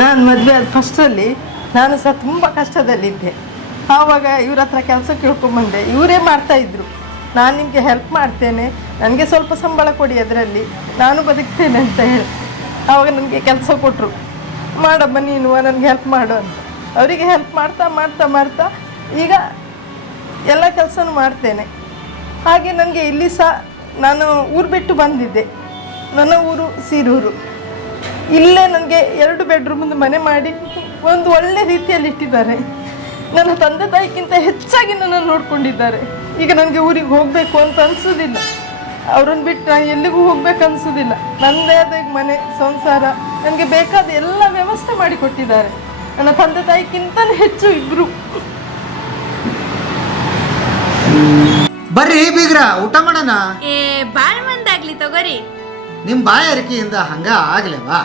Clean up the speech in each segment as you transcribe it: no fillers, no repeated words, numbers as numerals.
ನಾನು ಮದುವೆ ಆದ ಫಸ್ಟಲ್ಲಿ ನಾನು ಸಹ ತುಂಬ ಕಷ್ಟದಲ್ಲಿದ್ದೆ. ಆವಾಗ ಇವ್ರ ಹತ್ರ ಕೆಲಸ ಕೇಳ್ಕೊಂಬಂದೆ. ಇವರೇ ಮಾಡ್ತಾಯಿದ್ರು, ನಾನು ನಿಮಗೆ ಹೆಲ್ಪ್ ಮಾಡ್ತೇನೆ, ನನಗೆ ಸ್ವಲ್ಪ ಸಂಬಳ ಕೊಡಿ, ಅದರಲ್ಲಿ ನಾನು ಬದುಕ್ತೇನೆ ಅಂತ ಹೇಳಿ ಆವಾಗ ನನಗೆ ಕೆಲಸ ಕೊಟ್ಟರು. ಮಾಡಮ್ಮ ನೀನು ನನಗೆ ಹೆಲ್ಪ್ ಮಾಡು ಅಂತ. ಅವರಿಗೆ ಹೆಲ್ಪ್ ಮಾಡ್ತಾ ಮಾಡ್ತಾ ಮಾಡ್ತಾ ಈಗ ಎಲ್ಲ ಕೆಲಸನೂ ಮಾಡ್ತೇನೆ. ಹಾಗೆ ನನಗೆ ಇಲ್ಲಿ ಸಹ ನಾನು ಊರು ಬಿಟ್ಟು ಬಂದಿದ್ದೆ. ನನ್ನ ಊರು ಸೀರೂರು. ಇಲ್ಲೇ ನನಗೆ 2 ಬೆಡ್ರೂಮ್ದು ಮನೆ ಮಾಡಿ ಒಂದು ಒಳ್ಳೆ ರೀತಿಯಲ್ಲಿ ಇಟ್ಟಿದ್ದಾರೆ. ನನ್ನ ತಂದೆ ತಾಯಿಗಿಂತ ಹೆಚ್ಚಾಗಿ ನನ್ನನ್ನು ನೋಡ್ಕೊಂಡಿದ್ದಾರೆ. ಈಗ ನನಗೆ ಊರಿಗೆ ಹೋಗಬೇಕು ಅಂತ ಅನಿಸೋದಿಲ್ಲ. ಅವ್ರನ್ನ ಬಿಟ್ಟು ನಾನು ಎಲ್ಲಿಗೂ ಹೋಗ್ಬೇಕು ಅನಿಸೋದಿಲ್ಲ. ನನ್ನದೇ ಆದ ಮನೆ ಸಂಸಾರ ನನಗೆ ಬೇಕಾದ ಎಲ್ಲ ವ್ಯವಸ್ಥೆ ಮಾಡಿಕೊಟ್ಟಿದ್ದಾರೆ. ನನ್ನ ತಂದೆ ತಾಯಿಗಿಂತಲೂ ಹೆಚ್ಚು ಇಬ್ಬರು. ಬರ್ರಿ ಬೀಗ್ರ, ಊಟ ಮಾಡೋಣ. ಬಾಳ್ ಮಂದಾಗ್ಲಿ ತಗೋರಿ. ನಿಮ್ಮ ಬಾಯಾರಿಕೆಯಿಂದ ಹಂಗ ಆಗ್ಲೇವಾ?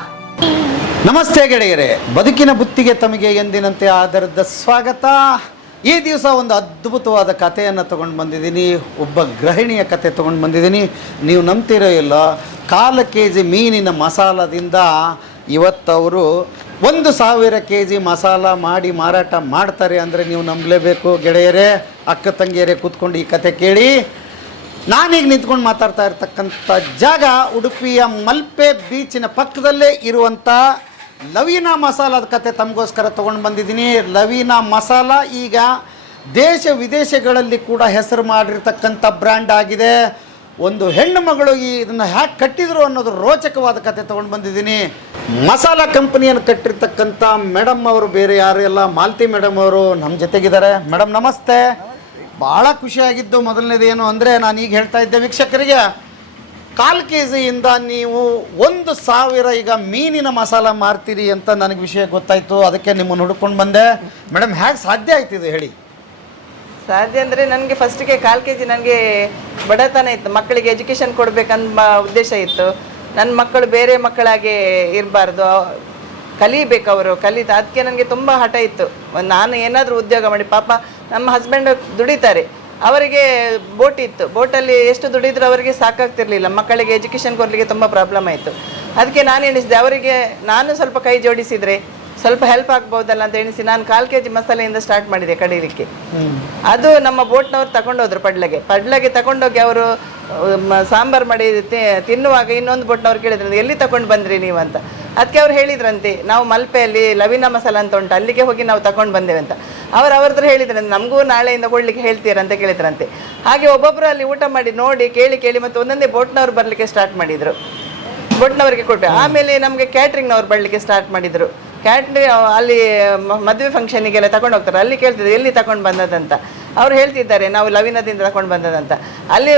ನಮಸ್ತೆ ಗೆಳೆಯರೇ, ಬದುಕಿನ ಬುತ್ತಿಗೆ ತಮಗೆ ಎಂದಿನಂತೆ ಆಧಾರದ ಸ್ವಾಗತ. ಈ ದಿವಸ ಒಂದು ಅದ್ಭುತವಾದ ಕಥೆಯನ್ನು ತೊಗೊಂಡು ಬಂದಿದ್ದೀನಿ. ಒಬ್ಬ ಗೃಹಿಣಿಯ ಕತೆ ತೊಗೊಂಡು ಬಂದಿದ್ದೀನಿ. ನೀವು ನಂಬ್ತಿರೋ ಇಲ್ಲ, 1/4 kg ಮೀನಿನ ಮಸಾಲದಿಂದ ಇವತ್ತವರು 1000 kg ಮಸಾಲ ಮಾಡಿ ಮಾರಾಟ ಮಾಡ್ತಾರೆ ಅಂದರೆ ನೀವು ನಂಬಲೇಬೇಕು ಗೆಳೆಯರೇ, ಅಕ್ಕ ತಂಗಿಯರೇ. ಕೂತ್ಕೊಂಡು ಈ ಕತೆ ಕೇಳಿ. ನಾನೀಗ ನಿಂತ್ಕೊಂಡು ಮಾತಾಡ್ತಾ ಇರ್ತಕ್ಕಂಥ ಜಾಗ ಉಡುಪಿಯ ಮಲ್ಪೆ ಬೀಚಿನ ಪಕ್ಕದಲ್ಲೇ ಇರುವಂಥ ಲವೀನಾ ಮಸಾಲದ ಕತೆ ತಮಗೋಸ್ಕರ ತೊಗೊಂಡು ಬಂದಿದ್ದೀನಿ. ಲವೀನಾ ಮಸಾಲ ಈಗ ದೇಶ ವಿದೇಶಗಳಲ್ಲಿ ಕೂಡ ಹೆಸರು ಮಾಡಿರ್ತಕ್ಕಂಥ ಬ್ರ್ಯಾಂಡ್ ಆಗಿದೆ. ಒಂದು ಹೆಣ್ಣು ಮಗಳು ಇದನ್ನು ಹ್ಯಾಕ್ ಕಟ್ಟಿದ್ರು ಅನ್ನೋದು ರೋಚಕವಾದ ಕತೆ ತೊಗೊಂಡು ಬಂದಿದ್ದೀನಿ. ಮಸಾಲ ಕಂಪನಿಯನ್ನು ಕಟ್ಟಿರ್ತಕ್ಕಂಥ ಮೇಡಮ್ ಅವರು ಬೇರೆ ಯಾರು ಎಲ್ಲ, ಮಾಲತಿ ಮೇಡಮ್ ಅವರು ನಮ್ಮ ಜೊತೆಗಿದ್ದಾರೆ. ಮೇಡಮ್ ನಮಸ್ತೆ. ಭಾಳ ಖುಷಿಯಾಗಿದ್ದು ಮೊದಲನೇದೇನು ಅಂದರೆ, ನಾನು ಈಗ ಹೇಳ್ತಾ ಇದ್ದೆ ವೀಕ್ಷಕರಿಗೆ, 1/4 kg ನೀವು 1000 ಈಗ ಮೀನಿನ ಮಸಾಲ ಮಾರ್ತೀರಿ ಅಂತ ನನಗೆ ವಿಷಯ ಗೊತ್ತಾಯಿತು. ಅದಕ್ಕೆ ನಿಮ್ಮನ್ನು ಹುಡ್ಕೊಂಡು ಬಂದೆ. ಮೇಡಮ್ ಹೇಗೆ ಸಾಧ್ಯ ಆಯ್ತಿದೆ ಹೇಳಿ? ಸಾಧ್ಯ ಅಂದರೆ ನನಗೆ ಫಸ್ಟಿಗೆ 1/4 kg ನನಗೆ ಬಡತನ ಇತ್ತು. ಮಕ್ಕಳಿಗೆ ಎಜುಕೇಷನ್ ಕೊಡಬೇಕಂಬ ಉದ್ದೇಶ ಇತ್ತು. ನನ್ನ ಮಕ್ಕಳು ಬೇರೆ ಮಕ್ಕಳಾಗೆ ಇರಬಾರ್ದು, ಕಲಿಬೇಕು, ಅವರು ಕಲಿತ. ಅದಕ್ಕೆ ನನಗೆ ತುಂಬ ಹಠ ಇತ್ತು, ನಾನು ಏನಾದರೂ ಉದ್ಯೋಗ ಮಾಡಿ. ಪಾಪ ನಮ್ಮ ಹಸ್ಬೆಂಡ್ ದುಡಿತಾರೆ, ಅವರಿಗೆ ಬೋಟ್ ಇತ್ತು. ಬೋಟಲ್ಲಿ ಎಷ್ಟು ದುಡಿದ್ರು ಅವರಿಗೆ ಸಾಕಾಗ್ತಿರ್ಲಿಲ್ಲ. ಮಕ್ಕಳಿಗೆ ಎಜುಕೇಷನ್ ಕೊಡಲಿಕ್ಕೆ ತುಂಬ ಪ್ರಾಬ್ಲಮ್ ಆಯಿತು. ಅದಕ್ಕೆ ನಾನು ಎಣಿಸಿದೆ, ಅವರಿಗೆ ನಾನು ಸ್ವಲ್ಪ ಕೈ ಜೋಡಿಸಿದರೆ ಸ್ವಲ್ಪ ಹೆಲ್ಪ್ ಆಗ್ಬೋದಲ್ಲ ಅಂತ ಎಣಿಸಿ ನಾನು 1/4 kg ಮಸಾಲೆಯಿಂದ ಸ್ಟಾರ್ಟ್ ಮಾಡಿದೆ ಕಡೀಲಿಕ್ಕೆ. ಅದು ನಮ್ಮ ಬೋಟ್ನವ್ರು ತಗೊಂಡೋದ್ರು ಪಡ್ಲಗೆ ತಗೊಂಡೋಗಿ ಅವರು ಸಾಂಬಾರು ಮಾಡಿ ತಿನ್ನುವಾಗ ಇನ್ನೊಂದು ಬೋಟ್ನವ್ರು ಕೇಳಿದ್ರು, ಎಲ್ಲಿ ತಗೊಂಡು ಬಂದ್ರಿ ನೀವು ಅಂತ. ಅದಕ್ಕೆ ಅವ್ರು ಹೇಳಿದ್ರಂತೆ, ನಾವು ಮಲ್ಪೆಯಲ್ಲಿ ಲವೀನಾ ಮಸಾಲ ಅಂತ ಉಂಟು, ಅಲ್ಲಿಗೆ ಹೋಗಿ ನಾವು ತಗೊಂಡು ಬಂದೇವೆ ಅಂತ. ಅವ್ರದ್ದು ಹೇಳಿದ್ರಂತೆ, ನಮಗೂ ನಾಳೆಯಿಂದ ಕೊಡ್ಲಿಕ್ಕೆ ಹೇಳ್ತೀರಂತ ಕೇಳಿದ್ರಂತೆ. ಹಾಗೆ ಒಬ್ಬೊಬ್ಬರು ಅಲ್ಲಿ ಊಟ ಮಾಡಿ ನೋಡಿ ಕೇಳಿ ಮತ್ತು ಒಂದೊಂದೇ ಬೋಟ್ನವ್ರು ಬರಲಿಕ್ಕೆ ಸ್ಟಾರ್ಟ್ ಮಾಡಿದರು. ಬೋಟ್ನವರಿಗೆ ಕೊಟ್ಟು ಆಮೇಲೆ ನಮಗೆ ಕ್ಯಾಟ್ರಿಂಗ್ನವ್ರು ಬರಲಿಕ್ಕೆ ಸ್ಟಾರ್ಟ್ ಮಾಡಿದರು. ಅಲ್ಲಿ ಮದುವೆ ಫಂಕ್ಷನಿಗೆಲ್ಲ ತಗೊಂಡು ಹೋಗ್ತಾರೆ. ಅಲ್ಲಿ ಕೇಳ್ತಿದ್ರು, ಎಲ್ಲಿ ತಗೊಂಡು ಬಂದದಂತ. ಅವ್ರು ಹೇಳ್ತಿದ್ದಾರೆ, ನಾವು ಲವೀನದಿಂದ ತಗೊಂಡು ಬಂದದಂತ. ಅಲ್ಲಿ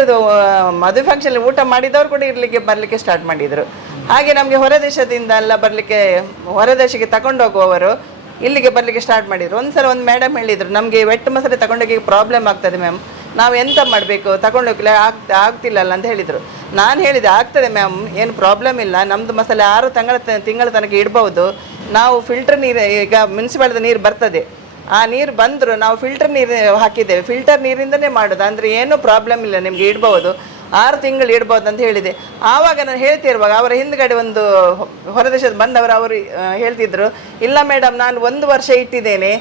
ಮದುವೆ ಫಂಕ್ಷನ್ ಊಟ ಮಾಡಿದವರು ಕೂಡ ಬರಲಿಕ್ಕೆ ಸ್ಟಾರ್ಟ್ ಮಾಡಿದರು. ಹಾಗೆ ನಮಗೆ ಹೊರ ದೇಶದಿಂದ ಎಲ್ಲ ಹೊರ ದೇಶಕ್ಕೆ ತಗೊಂಡು ಹೋಗುವವರು ಇಲ್ಲಿಗೆ ಬರಲಿಕ್ಕೆ ಸ್ಟಾರ್ಟ್ ಮಾಡಿದರು. ಒಂದ್ಸಲ ಒಂದು ಮೇಡಮ್ ಹೇಳಿದರು, ನಮಗೆ ವೆಟ್ ಮಸಾಲೆ ತಗೊಂಡೋಗಿ ಪ್ರಾಬ್ಲಮ್ ಆಗ್ತದೆ ಮ್ಯಾಮ್, ನಾವು ಎಂತ ಮಾಡಬೇಕು, ತಗೊಂಡೋಗ್ಲಿಲ್ಲ ಆಗ್ತಿಲ್ಲಲ್ಲ ಅಂತ ಹೇಳಿದರು. ನಾನು ಹೇಳಿದೆ, ಆಗ್ತದೆ ಮ್ಯಾಮ್, ಏನು ಪ್ರಾಬ್ಲಮ್ ಇಲ್ಲ, ನಮ್ಮದು ಮಸಾಲೆ 6 ತಿಂಗಳ ತನಕ ಇಡ್ಬೋದು. ನಾವು ಫಿಲ್ಟರ್ ನೀರು, ಈಗ ಮುನ್ಸಿಪಾಲ್ಟಿ ನೀರು ಬರ್ತದೆ, ಆ ನೀರು ಬಂದರೂ ನಾವು ಫಿಲ್ಟರ್ ನೀರು ಹಾಕಿದ್ದೇವೆ, ಫಿಲ್ಟರ್ ನೀರಿಂದನೇ ಮಾಡೋದು, ಅಂದರೆ ಏನೂ ಪ್ರಾಬ್ಲಮ್ ಇಲ್ಲ, ನಿಮಗೆ ಇಡ್ಬೋದು, 6 ತಿಂಗಳು ಇಡ್ಬೋದು ಅಂತ ಹೇಳಿದೆ. ಆವಾಗ ನಾನು ಹೇಳ್ತಿರುವಾಗ ಅವರ ಹಿಂದ್ಗಡೆ ಒಂದು ಹೊರದೇಶದ ಬಂದವರು ಅವರು ಹೇಳ್ತಿದ್ರು, ಇಲ್ಲ ಮೇಡಮ್, ನಾನು 1 ವರ್ಷ ಇಟ್ಟಿದ್ದೇನೆ,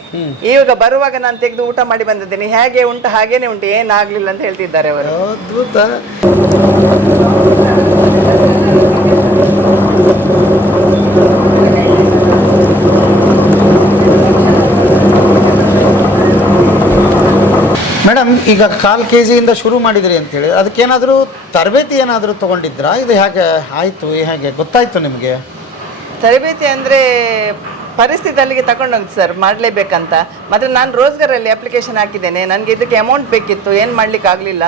ಇವಾಗ ಬರುವಾಗ ನಾನು ತೆಗೆದು ಊಟ ಮಾಡಿ ಬಂದಿದ್ದೇನೆ, ಹೇಗೆ ಉಂಟು ಹಾಗೇನೆ ಉಂಟು, ಏನಾಗಲಿಲ್ಲ ಅಂತ ಹೇಳ್ತಿದ್ದಾರೆ ಅವರು. ಅದ್ಭುತ. ಮೇಡಮ್, ಈಗ 1/4 kg ಶುರು ಮಾಡಿದ್ರಿ ಅಂತೇಳಿ, ಅದಕ್ಕೇನಾದರೂ ತರಬೇತಿ ಏನಾದರೂ ತೊಗೊಂಡಿದ್ರಾ? ಇದು ಹೇಗೆ ಆಯಿತು, ಹೇಗೆ ಗೊತ್ತಾಯಿತು ನಿಮಗೆ? ತರಬೇತಿ ಅಂದರೆ ಪರಿಸ್ಥಿತಿ ಅಲ್ಲಿಗೆ ತಗೊಂಡೋಗಿ ಸರ್, ಮಾಡಲೇಬೇಕಂತ. ಮತ್ತು ನಾನು ರೋಜ್ಗಾರಲ್ಲಿ ಅಪ್ಲಿಕೇಶನ್ ಹಾಕಿದ್ದೇನೆ. ನನಗೆ ಇದಕ್ಕೆ ಅಮೌಂಟ್ ಬೇಕಿತ್ತು, ಏನು ಮಾಡಲಿಕ್ಕೆ ಆಗಲಿಲ್ಲ.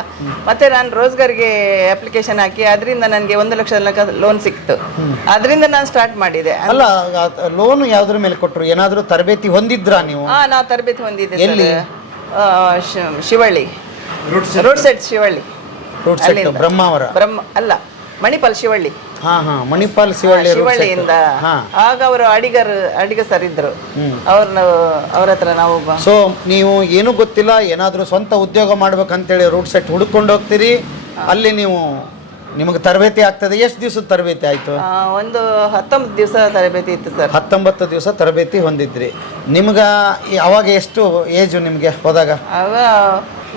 ಮತ್ತು ನಾನು ರೋಜ್ಗಾರ್ಗೆ ಅಪ್ಲಿಕೇಶನ್ ಹಾಕಿ ಅದರಿಂದ ನನಗೆ 1 ಲಕ್ಷ ತನಕ ಲೋನ್ ಸಿಕ್ತು. ಅದರಿಂದ ನಾನು ಸ್ಟಾರ್ಟ್ ಮಾಡಿದೆ. ಅಲ್ಲ, ಲೋನ್ ಯಾವುದ್ರ ಮೇಲೆ ಕೊಟ್ಟರು? ಏನಾದರೂ ತರಬೇತಿ ಹೊಂದಿದ್ರಾ ನೀವು? ಹಾಂ, ನಾವು ತರಬೇತಿ ಹೊಂದಿದ್ದೆ. ಶಿವಳ್ಳಿ ರೋಡ್ ಸೈಡ್ ಶಿವಳ್ಳಿ, ಬ್ರಹ್ಮಾವರ ಅಲ್ಲ, ಮಣಿಪಾಲ್ ಶಿವಳ್ಳಿ. ಮಣಿಪಾಲ್ ಶಿವಳ್ಳಿಯಿಂದ. ಆಗ ಅವರು ಅಡಿಗ ಸರ್ ಇದ್ರು, ಅವ್ರ ಹತ್ರ ನಾವು. ಸೊ ನೀವು ಏನೂ ಗೊತ್ತಿಲ್ಲ, ಏನಾದರೂ ಸ್ವಂತ ಉದ್ಯೋಗ ಮಾಡ್ಬೇಕಂತೇಳಿ ರೋಡ್ ಸೈಡ್ ಹುಡ್ಕೊಂಡು ಹೋಗ್ತೀರಿ, ಅಲ್ಲಿ ನೀವು ನಿಮಗೆ ತರಬೇತಿ ಆಗ್ತದೆ. ಎಷ್ಟು ದಿವಸದ ತರಬೇತಿ ಆಯಿತು? ಒಂದು 19 ದಿವಸ ತರಬೇತಿ ಇತ್ತು ಸರ್. 19 ದಿವಸ ತರಬೇತಿ ಹೊಂದಿದ್ರಿ. ನಿಮ್ಗೆ ಅವಾಗ ಎಷ್ಟು ಏಜು ನಿಮಗೆ ಹೋದಾಗ? ಅವ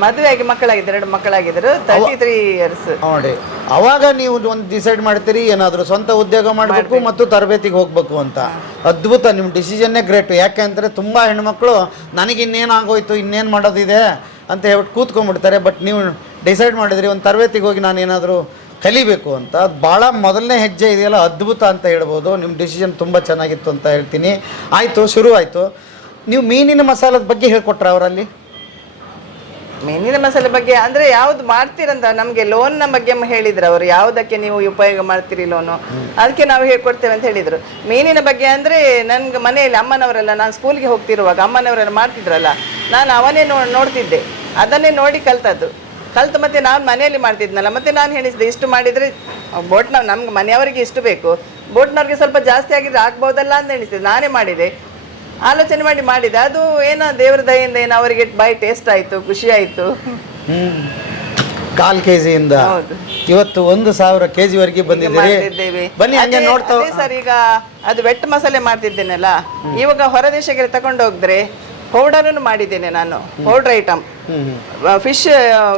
ಮದುವೆಯಾಗಿ ಮಕ್ಕಳಾಗಿದ್ದರು, 2 ಮಕ್ಕಳಾಗಿದ್ದರು, 33 ಇಯರ್ಸ್. ನೋಡಿ, ಅವಾಗ ನೀವು ಒಂದು ಡಿಸೈಡ್ ಮಾಡ್ತೀರಿ ಏನಾದರೂ ಸ್ವಂತ ಉದ್ಯೋಗ ಮಾಡಬೇಕು ಮತ್ತು ತರಬೇತಿಗೆ ಹೋಗ್ಬೇಕು ಅಂತ. ಅದ್ಭುತ, ನಿಮ್ಮ ಡಿಸಿಷನ್ನೇ ಗ್ರೇಟು. ಯಾಕೆಂದರೆ ತುಂಬ ಹೆಣ್ಮಕ್ಳು ನನಗೆ ಇನ್ನೇನು ಆಗೋಯ್ತು, ಇನ್ನೇನು ಮಾಡೋದಿದೆ ಅಂತ ಹೇಳ್ಬಿಟ್ಟು ಕೂತ್ಕೊಂಡ್ಬಿಡ್ತಾರೆ. ಬಟ್ ನೀವು ಡಿಸೈಡ್ ಮಾಡಿದ್ರಿ ಒಂದು ತರಬೇತಿಗೆ ಹೋಗಿ ನಾನು ಏನಾದರೂ ಕಲಿಬೇಕು ಅಂತ. ಅದು ಭಾಳ ಮೊದಲನೇ ಹೆಜ್ಜೆ ಇದೆಯಲ್ಲ, ಅದ್ಭುತ ಅಂತ ಹೇಳ್ಬೋದು. ನಿಮ್ಮ ಡಿಸಿಷನ್ ತುಂಬ ಚೆನ್ನಾಗಿತ್ತು ಅಂತ ಹೇಳ್ತೀನಿ. ಆಯಿತು, ಶುರು ಆಯಿತು. ನೀವು ಮೀನಿನ ಮಸಾಲದ ಬಗ್ಗೆ ಹೇಳ್ಕೊಟ್ರ ಅವರಲ್ಲಿ? ಮೀನಿನ ಮಸಾಲೆ ಬಗ್ಗೆ ಅಂದರೆ ಯಾವ್ದು ಮಾಡ್ತೀರಂತ ನಮಗೆ ಲೋನ್ನ ಬಗ್ಗೆ ಹೇಳಿದ್ರು ಅವರು. ಯಾವುದಕ್ಕೆ ನೀವು ಉಪಯೋಗ ಮಾಡ್ತೀರಿ ಲೋನು, ಅದಕ್ಕೆ ನಾವು ಹೇಳ್ಕೊಡ್ತೇವೆ ಅಂತ ಹೇಳಿದರು. ಮೀನಿನ ಬಗ್ಗೆ ಅಂದರೆ ನನಗೆ ಮನೆಯಲ್ಲಿ ಅಮ್ಮನವರೆಲ್ಲ, ನಾನು ಸ್ಕೂಲ್ಗೆ ಹೋಗ್ತಿರುವಾಗ ಅಮ್ಮನವರೆಲ್ಲ ಮಾಡ್ತಿದ್ರಲ್ಲ, ನಾನು ಅವನೇ ನೋಡ್ತಿದ್ದೆ, ಅದನ್ನೇ ನೋಡಿ ಕಲ್ತು ಮತ್ತೆ ನಾನು ಮನೆಯಲ್ಲಿ ಮಾಡ್ತಿದ್ನಲ್ಲ. ಮತ್ತೆ ನಾನು ಹೇಳಿಸಿದೆ, ಇಷ್ಟು ಮಾಡಿದರೆ ಬೋಟ್ನವ್ರು ನಮ್ಗೆ ಮನೆಯವರಿಗೆ ಇಷ್ಟು ಬೇಕು, ಬೋಟ್ನವ್ರಿಗೆ ಸ್ವಲ್ಪ ಜಾಸ್ತಿ ಆಗಿದ್ರೆ ಆಗ್ಬೋದಲ್ಲ ಅಂತ ಎಣಿಸಿದೆ. ನಾನೇ ಮಾಡಿದೆ, ಆಲೋಚನೆ ಮಾಡಿದೆ. ಅದು ಏನೋ ದೇವ್ರ ದಯೆಯಿಂದ ಏನೋ ಅವರಿಗೆ ಬಾಯಿ ಟೇಸ್ಟ್ ಆಯಿತು, ಖುಷಿ ಆಯಿತು. 1/4 kg ಇವತ್ತು 1,000 kg ಬಂದಿದ್ದೀರಿ. ಬನ್ನಿ ಹಂಗೆ ನೋಡ್ತಾ ಸರ್. ಈಗ ಅದು ವೆಟ್ ಮಸಾಲೆ ಮಾಡ್ತಿದ್ದೇನಲ್ಲ, ಇವಾಗ ಹೊರ ದೇಶಕ್ಕೆ ತಗೊಂಡು ಹೋಗಿದ್ರೆ ಪೌಡರನ್ನು ಮಾಡಿದ್ದೇನೆ ನಾನು, ಪೌಡರ್ ಐಟಮ್. ಫಿಶ್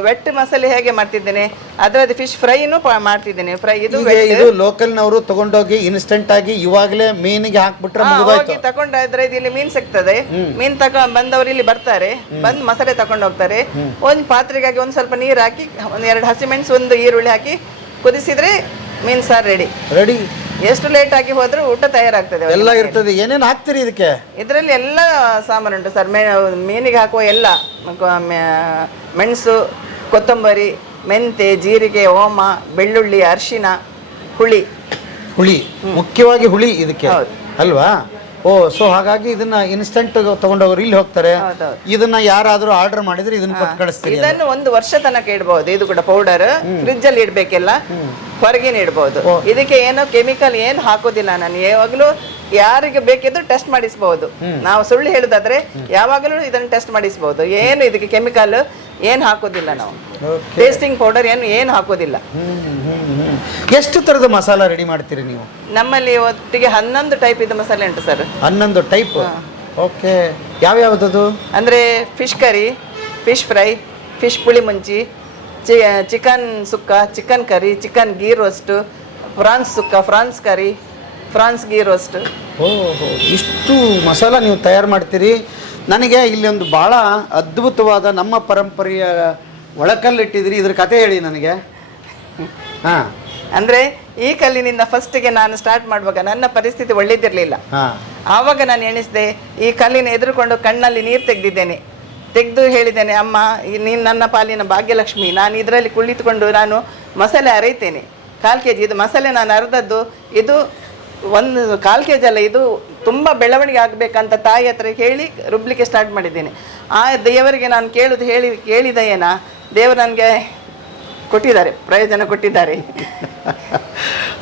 ವೆಟ್ ಮಸಾಲೆ ಹೇಗೆ ಮಾಡ್ತಿದ್ದೇನೆ, ಅದರದ್ದು ಫಿಶ್ ಫ್ರೈನು ಮಾಡ್ತಿದ್ದೇನೆ. ಫ್ರೈ ಇದು ಲೋಕಲ್ನವರು ತಗೊಂಡೋಗಿ ಇನ್ಸ್ಟೆಂಟ್ ಆಗಿ ಇವಾಗಲೇ ಮೀನಿಗೆ ಹಾಕ್ಬಿಟ್ರೆ ಹೋಗಿ ತಗೊಂಡ್ರೆ ಇಲ್ಲಿ ಮೀನ್ ಸಿಗ್ತದೆ. ಮೀನ್ ಬಂದವರು ಇಲ್ಲಿ ಬರ್ತಾರೆ, ಬಂದು ಮಸಾಲೆ ತಗೊಂಡು ಹೋಗ್ತಾರೆ. ಒಂದು ಪಾತ್ರೆಗಾಗಿ ಒಂದು ಸ್ವಲ್ಪ ನೀರು ಹಾಕಿ, ಒಂದು 2 ಹಸಿಮೆಣಸು, 1 ಈರುಳ್ಳಿ ಹಾಕಿ ಕುದಿಸಿದ್ರೆ ಮೀನ್ ಸಾರು ರೆಡಿ. ಎಷ್ಟು ಲೇಟ್ ಆಗಿ ಹೋದ್ರೂ ಊಟ ತಯಾರಾಗ್ತದೆ. ಎಲ್ಲ ಇರ್ತದೆ. ಏನೇನು ಹಾಕ್ತೀರಿ ಇದಕ್ಕೆ? ಇದರಲ್ಲಿ ಎಲ್ಲ ಸಾಮಾನು ಉಂಟು ಸರ್. ಮೀನಿಗೆ ಹಾಕುವ ಎಲ್ಲ, ಮೆಣಸು, ಕೊತ್ತಂಬರಿ, ಮೆಂತೆ, ಜೀರಿಗೆ, ಓಮ, ಬೆಳ್ಳುಳ್ಳಿ, ಅರಿಶಿನ, ಹುಳಿ. ಮುಖ್ಯವಾಗಿ ಹುಳಿ ಇದಕ್ಕೆ ಅಲ್ವಾ? ಸೊ ಹಾಗಾಗಿ ಇದನ್ನ ಇನ್ಸ್ಟೆಂಟ್ ತಗೊಂಡೋಗ್ರು ಇಲ್ಲಿ ಹೋಗ್ತಾರೆ. ಇದನ್ನ ಯಾರಾದ್ರೂ ಆರ್ಡರ್ ಮಾಡಿದ್ರೆ ಇದನ್ನ ಕೊಟ್ಟು ಕಳಿಸ್ತೀರಿ. ಇದನ್ನು 1 ವರ್ಷ ತನಕ ಇಡಬಹುದು. ಇದು ಕೂಡ ಪೌಡರ್ ಫ್ರಿಜ್ ಅಲ್ಲಿ ಇಡ್ಬೇಕೆಲ್ಲ, ಹೊರಗಿನ ಇಡಬಹುದು. ಇದಕ್ಕೆ ಏನೋ ಕೆಮಿಕಲ್ ಏನು ಹಾಕೋದಿಲ್ಲ. ನಾನು ಯಾವಾಗಲೂ ಯಾರಿಗೆ ಬೇಕಿದ್ರು ಟೆಸ್ಟ್ ಮಾಡಿಸಬಹುದು. ನಾವು ಸುಳ್ಳು ಹೇಳುದಾದ್ರೆ ಯಾವಾಗಲೂ ಇದನ್ನು ಟೆಸ್ಟ್ ಮಾಡಿಸಬಹುದು. ಏನು ಇದಕ್ಕೆ ಕೆಮಿಕಲ್ ಏನು ಹಾಕೋದಿಲ್ಲ. ನಾವು ಟೇಸ್ಟಿಂಗ್ ಪೌಡರ್ ಏನು ಹಾಕೋದಿಲ್ಲ. ಎಷ್ಟು ತರದ ಮಸಾಲ ರೆಡಿ ಮಾಡ್ತೀರಿ ನೀವು? ನಮ್ಮಲ್ಲಿ ಒಟ್ಟಿಗೆ 11 ಟೈಪ್ ಇದು ಮಸಾಲೆ ಉಂಟು ಸರ್. 11 ಟೈಪ್. ಓಕೆ, ಯಾವ್ಯಾವ್ದು? ಅಂದರೆ fish curry, fish fry, fish ಪುಳಿ ಮುಂಚಿ, chicken sukka, chicken curry, chicken ghee roast, prawns sukka, prawns curry, prawns ghee roast. ಓಹೋ, ಇಷ್ಟು ಮಸಾಲ ನೀವು ತಯಾರು ಮಾಡ್ತೀರಿ. ನನಗೆ ಇಲ್ಲಿ ಒಂದು ಭಾಳ ಅದ್ಭುತವಾದ ನಮ್ಮ ಪರಂಪರೆಯ ಒಳಕಲ್ಲಿಟ್ಟಿದ್ರಿ. ಇದ್ರ ಕತೆ ಹೇಳಿ ನನಗೆ. ಹಾಂ, ಅಂದರೆ ಈ ಕಲ್ಲಿನಿಂದ ಫಸ್ಟಿಗೆ ನಾನು ಸ್ಟಾರ್ಟ್ ಮಾಡುವಾಗ ನನ್ನ ಪರಿಸ್ಥಿತಿ ಒಳ್ಳೇದಿರಲಿಲ್ಲ. ಆವಾಗ ನಾನು ಎಣಿಸಿದೆ, ಈ ಕಲ್ಲಿನ ಎದುರುಕೊಂಡು ಕಣ್ಣಲ್ಲಿ ನೀರು ತೆಗೆದು ಹೇಳಿದ್ದೇನೆ, ಅಮ್ಮ ನೀನು ನನ್ನ ಪಾಲಿನ ಭಾಗ್ಯಲಕ್ಷ್ಮಿ, ನಾನು ಇದರಲ್ಲಿ ಕುಳಿತುಕೊಂಡು ನಾನು ಮಸಾಲೆ ಅರೈತೇನೆ. 1/4 kg ಇದು ಮಸಾಲೆ ನಾನು ಅರೆದದ್ದು. ಇದು 1/4 kg ಅಲ್ಲ, ಇದು ತುಂಬ ಬೆಳವಣಿಗೆ ಆಗಬೇಕಂತ ತಾಯಿ ಹತ್ರ ಹೇಳಿ ರುಬ್ಲಿಕ್ಕೆ ಸ್ಟಾರ್ಟ್ ಮಾಡಿದ್ದೇನೆ. ಆ ದೇವರಿಗೆ ನಾನು ಕೇಳಿದ ಏನ ದೇವರು ನನಗೆ ಕೊಟ್ಟಿದ್ದಾರೆ, ಪ್ರಯೋಜನ ಕೊಟ್ಟಿದ್ದಾರೆ.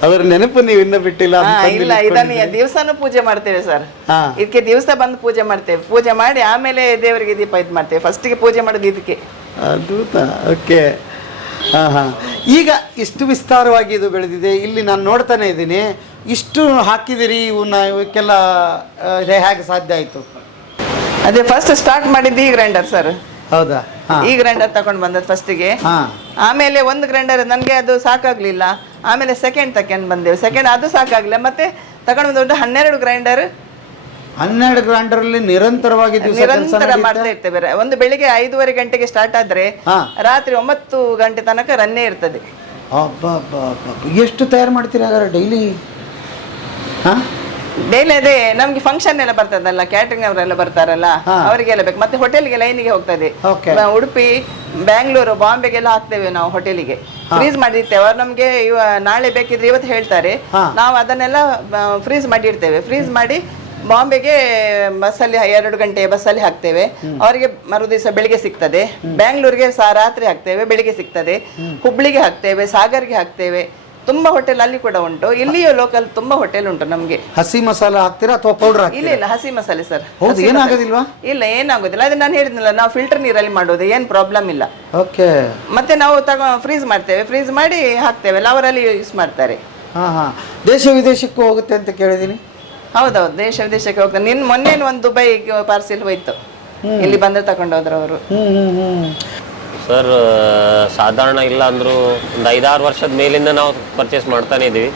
ಅದರ ನೆನಪು ನೀವು ಇನ್ನೂ ಬಿಟ್ಟಿಲ್ಲ? ಇಲ್ಲ, ಇದನ್ನು ದಿವಸನೂ ಪೂಜೆ ಮಾಡ್ತೇವೆ ಸರ್. ಇದಕ್ಕೆ ದಿವಸ ಬಂದು ಪೂಜೆ ಮಾಡ್ತೇವೆ. ಪೂಜೆ ಮಾಡಿ ಆಮೇಲೆ ದೇವರಿಗೆ ದೀಪ ಇದು ಮಾಡ್ತೇವೆ. ಫಸ್ಟಿಗೆ ಪೂಜೆ ಮಾಡೋದು ಇದಕ್ಕೆ. ಅದ್ಭುತ. ಓಕೆ. ಈಗ ಇಷ್ಟು ವಿಸ್ತಾರವಾಗಿ ಇದು ಬೆಳೆದಿದೆ. ಇಲ್ಲಿ ನಾನು ನೋಡ್ತಾನೆ ಇದ್ದೀನಿ, ಇಷ್ಟು ಹಾಕಿದಿರಿ. ಇವಕ್ಕೆಲ್ಲ ಹೇಗೆ ಸಾಧ್ಯ ಆಯಿತು? ಅದೇ ಫಸ್ಟ್ ಸ್ಟಾರ್ಟ್ ಮಾಡಿದ್ದು ಈ ಗ್ರೈಂಡರ್ ಸರ್. ಹೌದಾ? ಈ ಗ್ರೈಂಡರ್ ತಗೊಂಡು ಬಂದದ್ದು ಫಸ್ಟಿಗೆ. ಆಮೇಲೆ ಒಂದು ಗ್ರೈಂಡರ್ ನನಗೆ ಅದು ಸಾಕಾಗ್ಲಿಲ್ಲ. ಆಮೇಲೆ ಸೆಕೆಂಡ್ ಬಂದೆವು. ಅದು ಸಾಕಾಗ್ಲಿಲ್ಲ. ಮತ್ತೆ ತಗೊಂಡು ಬಂದು 12 ಗ್ರೈಂಡರ್. 12 ಗ್ರೈಂಡರ್ ನಿರಂತರ ಮಾಡ್ತಾ ಇರ್ತೇವೆ. ಒಂದು ಬೆಳಿಗ್ಗೆ 5:30 ಗಂಟೆಗೆ ಸ್ಟಾರ್ಟ್ ಆದ್ರೆ ರಾತ್ರಿ 9 ಗಂಟೆ ತನಕ ರನ್ನೇ ಇರ್ತದೆ. ಎಷ್ಟು ತಯಾರು ಮಾಡ್ತೀರಾ ಹಾಗಾದ್ರೆ ಡೈಲಿ? ಡೈಲಿ ಅದೇ ನಮ್ಗೆ ಫಂಕ್ಷನ್ ಎಲ್ಲ ಬರ್ತದಲ್ಲ, ಕ್ಯಾಟ್ರಿಂಗ್ ಅವರೆಲ್ಲ ಬರ್ತಾರಲ್ಲ, ಅವರಿಗೆಲ್ಲ ಬೇಕು. ಮತ್ತೆ ಹೋಟೆಲ್ಗೆ ಲೈನಿಗೆ ಹೋಗ್ತದೆ. ಉಡುಪಿ, ಬ್ಯಾಂಗ್ಳೂರು, ಬಾಂಬೆಗೆಲ್ಲ ಹಾಕ್ತೇವೆ ನಾವು ಹೋಟೆಲಿಗೆ. ಫ್ರೀಸ್ ಮಾಡಿರ್ತೇವೆ. ಅವ್ರು ನಮ್ಗೆ ನಾಳೆ ಬೇಕಿದ್ರೆ ಇವತ್ತು ಹೇಳ್ತಾರೆ, ನಾವು ಅದನ್ನೆಲ್ಲ ಫ್ರೀಸ್ ಮಾಡಿ ಇಡ್ತೇವೆ. ಫ್ರೀಸ್ ಮಾಡಿ ಬಾಂಬೆಗೆ ಬಸ್ಸಲ್ಲಿ 2 ಗಂಟೆ ಬಸ್ಸಲ್ಲಿ ಹಾಕ್ತೇವೆ. ಅವರಿಗೆ ಮರು ದಿವಸ ಬೆಳಿಗ್ಗೆ ಸಿಗ್ತದೆ. ಬ್ಯಾಂಗ್ಳೂರಿಗೆ ರಾತ್ರಿ ಹಾಕ್ತೇವೆ, ಬೆಳಿಗ್ಗೆ ಸಿಗ್ತದೆ. ಹುಬ್ಳಿಗೆ ಹಾಕ್ತೇವೆ, ಸಾಗರ್ಗೆ ಹಾಕ್ತೇವೆ. ತುಂಬಾ ಹೋಟೆಲ್ ಅಲ್ಲಿ ಕೂಡ ಉಂಟು, ಇಲ್ಲಿಯೂ ಲೋಕಲ್ ತುಂಬಾ ಹೋಟೆಲ್ ಉಂಟು ನಮ್ಗೆ. ಹಸಿ ಮಸಾಲ ಹಾಕ್ತೀರಾ ಅಥವಾ ಪೌಡರ್ ಇಲ್ಲ ಹಾಕ್ತೀರಾ? ಇಲ್ಲ, ಹಸಿ ಮಸಾಲೆ ಸರ್. ಹೌದು, ಏನಾಗೋದಿಲ್ವಾ? ಇಲ್ಲ, ಏನಾಗೋದಿಲ್ಲ. ಅದೇ ನಾನು ಹೇಳಿದ್ನಲ್ಲ, ನಾವು ಫಿಲ್ಟರ್ ನೀರಲ್ಲಿ ಮಾಡೋದು, ಏನ್ ಪ್ರಾಬ್ಲಮ್ ಇಲ್ಲ. ಓಕೆ. ಮತ್ತೆ ನಾವು ಫ್ರೀಸ್ ಮಾಡ್ತೇವೆ, ಫ್ರೀಸ್ ಮಾಡಿ ಹಾಕ್ತೇವೆ, ಅವರಲ್ಲಿ ಯೂಸ್ ಮಾಡ್ತಾರೆ. ಹಾ ಹಾ. ದೇಶ ವಿದೇಶಕ್ಕೂ ಹೋಗುತ್ತೆ ಅಂತ ಕೇಳಿದೀನಿ. ಹೌದೌದು, ದೇಶ ವಿದೇಶಕ್ಕೆ ಹೋಗ್ತಾರೆ. ಮೊನ್ನೆ ಒಂದು ದುಬೈ ಪಾರ್ಸೆಲ್ ಹೋಯ್ತು, ಇಲ್ಲಿ ಬಂದ್ರೆ ತಗೊಂಡೋದ್ರು ಅವರು. ಸರ್ ಸಾಧಾರಣ ಇಲ್ಲ ಅಂದರೂ ಒಂದು 5-6 ವರ್ಷದ ಮೇಲಿಂದ ನಾವು ಪರ್ಚೇಸ್ ಮಾಡ್ತಾನೆ ಇದ್ದೀವಿ.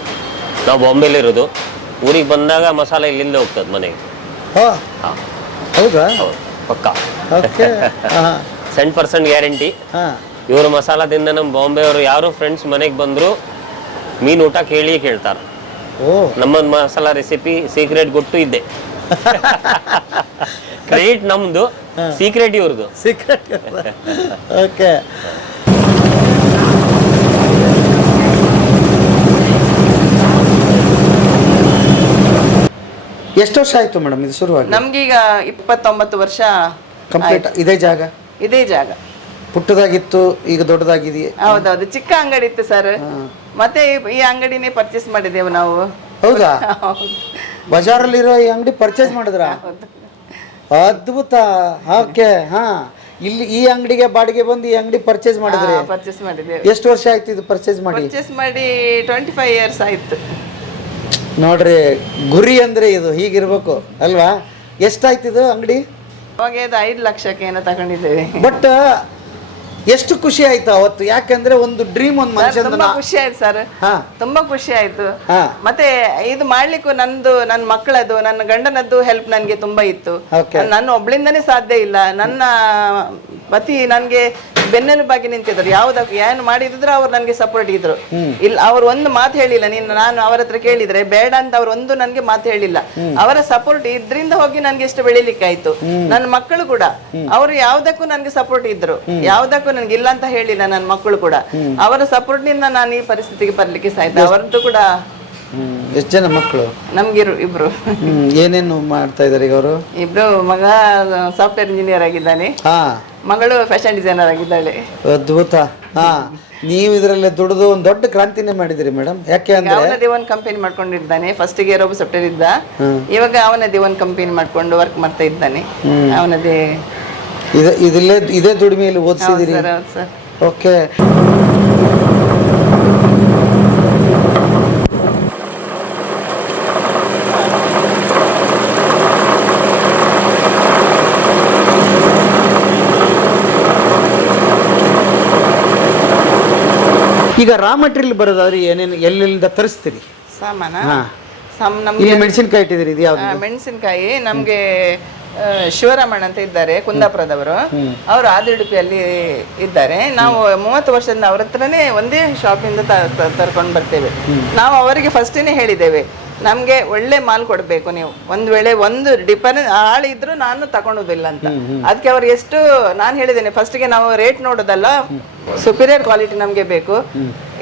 ನಾವು ಬಾಂಬೆಲಿರೋದು, ಊರಿಗೆ ಬಂದಾಗ ಮಸಾಲೆ ಇಲ್ಲಿಂದ ಹೋಗ್ತದೆ ಮನೆಗೆ. ಹಾಂ, ಹೌದಾ? ಹೌದು, ಪಕ್ಕಾ. ಓಕೆ. 100% ಗ್ಯಾರಂಟಿ. ಇವ್ರ ಮಸಾಲದಿಂದ ನಮ್ಮ ಬಾಂಬೆಯವರು ಯಾರು ಫ್ರೆಂಡ್ಸ್ ಮನೆಗೆ ಬಂದರೂ ಮೀನು ಊಟ ಕೇಳ್ತಾರೆ. ನಮ್ಮ ಮಸಾಲ ರೆಸಿಪಿ ಸೀಕ್ರೆಟ್ ಗೊತ್ತು ಇದ್ದೆ. ಕ್ರೆಡಿಟ್ ನಮ್ದು, ಸೀಕ್ರೆಟ್ ಇವ್ರದ್ದು. ಸೀಕ್ರೆಟ್. ಓಕೆ. ಎಷ್ಟು ವರ್ಷ ಆಯ್ತು ಮೇಡಮ್ ಇದು ಶುರುವಾಗಿ? ನಮ್ಗೀಗ 29 ವರ್ಷ ಕಂಪ್ಲೀಟ್. ಇದೇ ಜಾಗ? ಇದೇ ಜಾಗ. ಪುಟ್ಟದಾಗಿತ್ತು, ಈಗ ದೊಡ್ಡದಾಗಿದೆಯೇ? ಹೌದೌದು, ಚಿಕ್ಕ ಅಂಗಡಿ ಇತ್ತು ಸರ್, ಮತ್ತೆ ಈ ಅಂಗಡಿನೇ ಪರ್ಚೇಸ್ ಮಾಡಿದೆವು ನಾವು. ಹೌದಾ? ಬಜಾರಲ್ಲಿರೋ ಈ ಅಂಗಡಿ ಪರ್ಚೇಸ್ ಮಾಡಿದ್ರ? ಅದ್ಭುತ. ಓಕೆ. ಹಾ, ಇಲ್ಲಿ ಈ ಅಂಗಡಿಗೆ ಬಾಡಿಗೆ ಬಂದು ಈ ಅಂಗಡಿ ಪರ್ಚೇಸ್ ಮಾಡಿದ್ರಿ? ಪರ್ಚೇಸ್ ಮಾಡಿದ್ದೇವೆ. ಎಷ್ಟು ವರ್ಷ ಆಯ್ತು ಇದು ಪರ್ಚೇಸ್ ಮಾಡಿ? ಪರ್ಚೇಸ್ ಮಾಡಿ 25 ಇಯರ್ಸ್ ಆಯ್ತು. ನೋಡ್ರಿ, ಗುರಿ ಅಂದ್ರೆ ಇದು ಹೀಗಿರ್ಬೇಕು ಅಲ್ವಾ? ಎಷ್ಟಾಯ್ತು ಇದು ಅಂಗಡಿ? ಅವಾಗ ಇದು 5 ಲಕ್ಷಕ್ಕೆ ಏನೋ ತಗೊಂಡಿದ್ದೇವೆ. ಬಟ್ ಎಷ್ಟು ಖುಷಿ ಆಯ್ತು ಅವತ್ತು, ಯಾಕಂದ್ರೆ ಒಂದು ಡ್ರೀಮ್, ಒಂದು ಮನುಷ್ಯ. ತುಂಬಾ ಖುಷಿ ಆಯ್ತು ಸರ್, ತುಂಬಾ ಖುಷಿ ಆಯ್ತು. ಮತ್ತೆ ಇದು ಮಾಡ್ಲಿಕ್ಕೂ ನನ್ನ ಮಕ್ಕಳದ್ದು, ನನ್ನ ಗಂಡನದ್ದು ಹೆಲ್ಪ್ ನನ್ಗೆ ತುಂಬಾ ಇತ್ತು. ನನ್ನ ಒಬ್ಳಿಂದನೇ ಸಾಧ್ಯ ಇಲ್ಲ. ನನ್ನ ಪತಿ ನನ್ಗೆ ಬೆನ್ನೆಲುಬಾಗಿ ನಿಂತಿದ್ರು, ಯಾವ್ದಕ್ಕೆ ಏನು ಮಾಡಿದ್ರು ಅವ್ರು ನನ್ಗೆ ಸಪೋರ್ಟ್ ಇದ್ರು. ಇಲ್ಲ, ಅವ್ರು ಒಂದು ಮಾತು ಹೇಳಿಲ್ಲ. ನಾನು ಅವರ ಹತ್ರ ಕೇಳಿದ್ರೆ ಬೇಡ ಅಂತ ಅವ್ರು ಒಂದು ನನ್ಗೆ ಮಾತು ಹೇಳಿಲ್ಲ. ಅವರ ಸಪೋರ್ಟ್ ಇದ್ರಿಂದ ಹೋಗಿ ನನ್ಗೆ ಎಷ್ಟು ಬೆಳಿಲಿಕ್ಕೆ ಆಯ್ತು. ನನ್ನ ಮಕ್ಕಳು ಕೂಡ ಅವರು ಯಾವ್ದಕ್ಕೂ ನನ್ಗೆ ಸಪೋರ್ಟ್ ಇದ್ರು, ಯಾವ್ದಕ್ಕೂ ನನ್ಗೆ ಇಲ್ಲ ಅಂತ ಹೇಳಿಲ್ಲ. ನನ್ನ ಮಕ್ಕಳು ಕೂಡ ಅವರ ಸಪೋರ್ಟ್ ನಿಂದ ನಾನು ಈ ಪರಿಸ್ಥಿತಿಗೆ ಬರ್ಲಿಕ್ಕೆ ಸಾಯ್ತು. ಅವರದ್ದು ಕೂಡ. ಎಷ್ಟು ಜನ ಮಕ್ಕಳು? ನಮ್ಗೆ ಇಬ್ರು. ಏನೇನು ಮಾಡ್ತಾ ಇದಾರೆ ಈಗ ಅವರು? ಇಬ್ರು, ಮಗ ಸಾಫ್ಟ್ವೇರ್ ಇಂಜಿನಿಯರ್ ಆಗಿದ್ದಾನೆ, ಮಗಳು ಫ್ಯಾಷನ್ ಡಿಸೈನರ್ ಆಗಿದ್ದಾಳೆ. ಅದ್ಭುತ. ನೀವು ಇದರಲ್ಲಿ ದುಡಿದು ಒಂದು ದೊಡ್ಡ ಕ್ರಾಂತಿನೇ ಮಾಡಿದಿರಿ ಮೇಡಮ್. ಯಾಕೆ ಅಂದ್ರೆ ಅವನದೇ ಒಂದು ಕಂಪನಿ ಮಾಡ್ಕೊಂಡಿದ್ದಾನೆ. ಫಸ್ಟ್ ಗೆ ರೋಬೋ ಸಾಫ್ಟ್ವೇರ್ ಇದ್ದ, ಇವಾಗ ಅವನದೇ ಒಂದು ಕಂಪನಿ ಮಾಡ್ಕೊಂಡು ವರ್ಕ್ ಮಾಡ್ತಾ ಇದ್ದಾನೆ. ಅವನದೇ ಇದೇ ದುಡಿಮೆಯಲ್ಲಿ ಓದಿಸಿದಿರಿ? ಸರ್. ಓಕೆ. ಈಗ ರಾ ಮಟೀರಿಯಲ್ ಬರೋದಾದ್ರೆ ಏನೇನು ಎಲ್ಲಿಂದ ತರಿಸ್ತೀರಿ ಸಾಮಾನ? ಇಲ್ಲಿ ಮೆಣಸಿನಕಾಯಿ ಇಟ್ಟಿದ್ದೀರಿ, ಇದು ಯಾವ್ದು? ಮೆಣಸಿನಕಾಯಿ ನಮ್ಗೆ ಶಿವರಾಮಣ್ಣ ಅಂತ ಇದ್ದಾರೆ, ಕುಂದಾಪುರದವರು. ಅವರು ಆದಿಡುಪಿಯಲ್ಲಿ ಇದ್ದಾರೆ. ನಾವು 30 ವರ್ಷದಿಂದ ಅವ್ರ ಹತ್ರನೇ ಒಂದೇ ಶಾಪಿಂದ ತರ್ಕೊಂಡು ಬರ್ತೇವೆ. ನಾವು ಅವರಿಗೆ ಫಸ್ಟೇನೆ ಹೇಳಿದ್ದೇವೆ, ನಮ್ಗೆ ಒಳ್ಳೆ ಮಾಲ್ ಕೊಡ್ಬೇಕು ನೀವು. ಒಂದ್ ವೇಳೆ ಒಂದು ಡಿಪೆಂಡ್ ಆಳಿದ್ರು ನಾನು ತಗೊಳೋದಿಲ್ಲ ಅಂತ. ಅದಕ್ಕೆ ಅವ್ರು ಎಷ್ಟು ನಾನು ಹೇಳಿದ್ದೇನೆ, ಫಸ್ಟ್ಗೆ ನಾವು ರೇಟ್ ನೋಡೋದಲ್ಲ, ಸುಪೀರಿಯರ್ ಕ್ವಾಲಿಟಿ ನಮ್ಗೆ ಬೇಕು.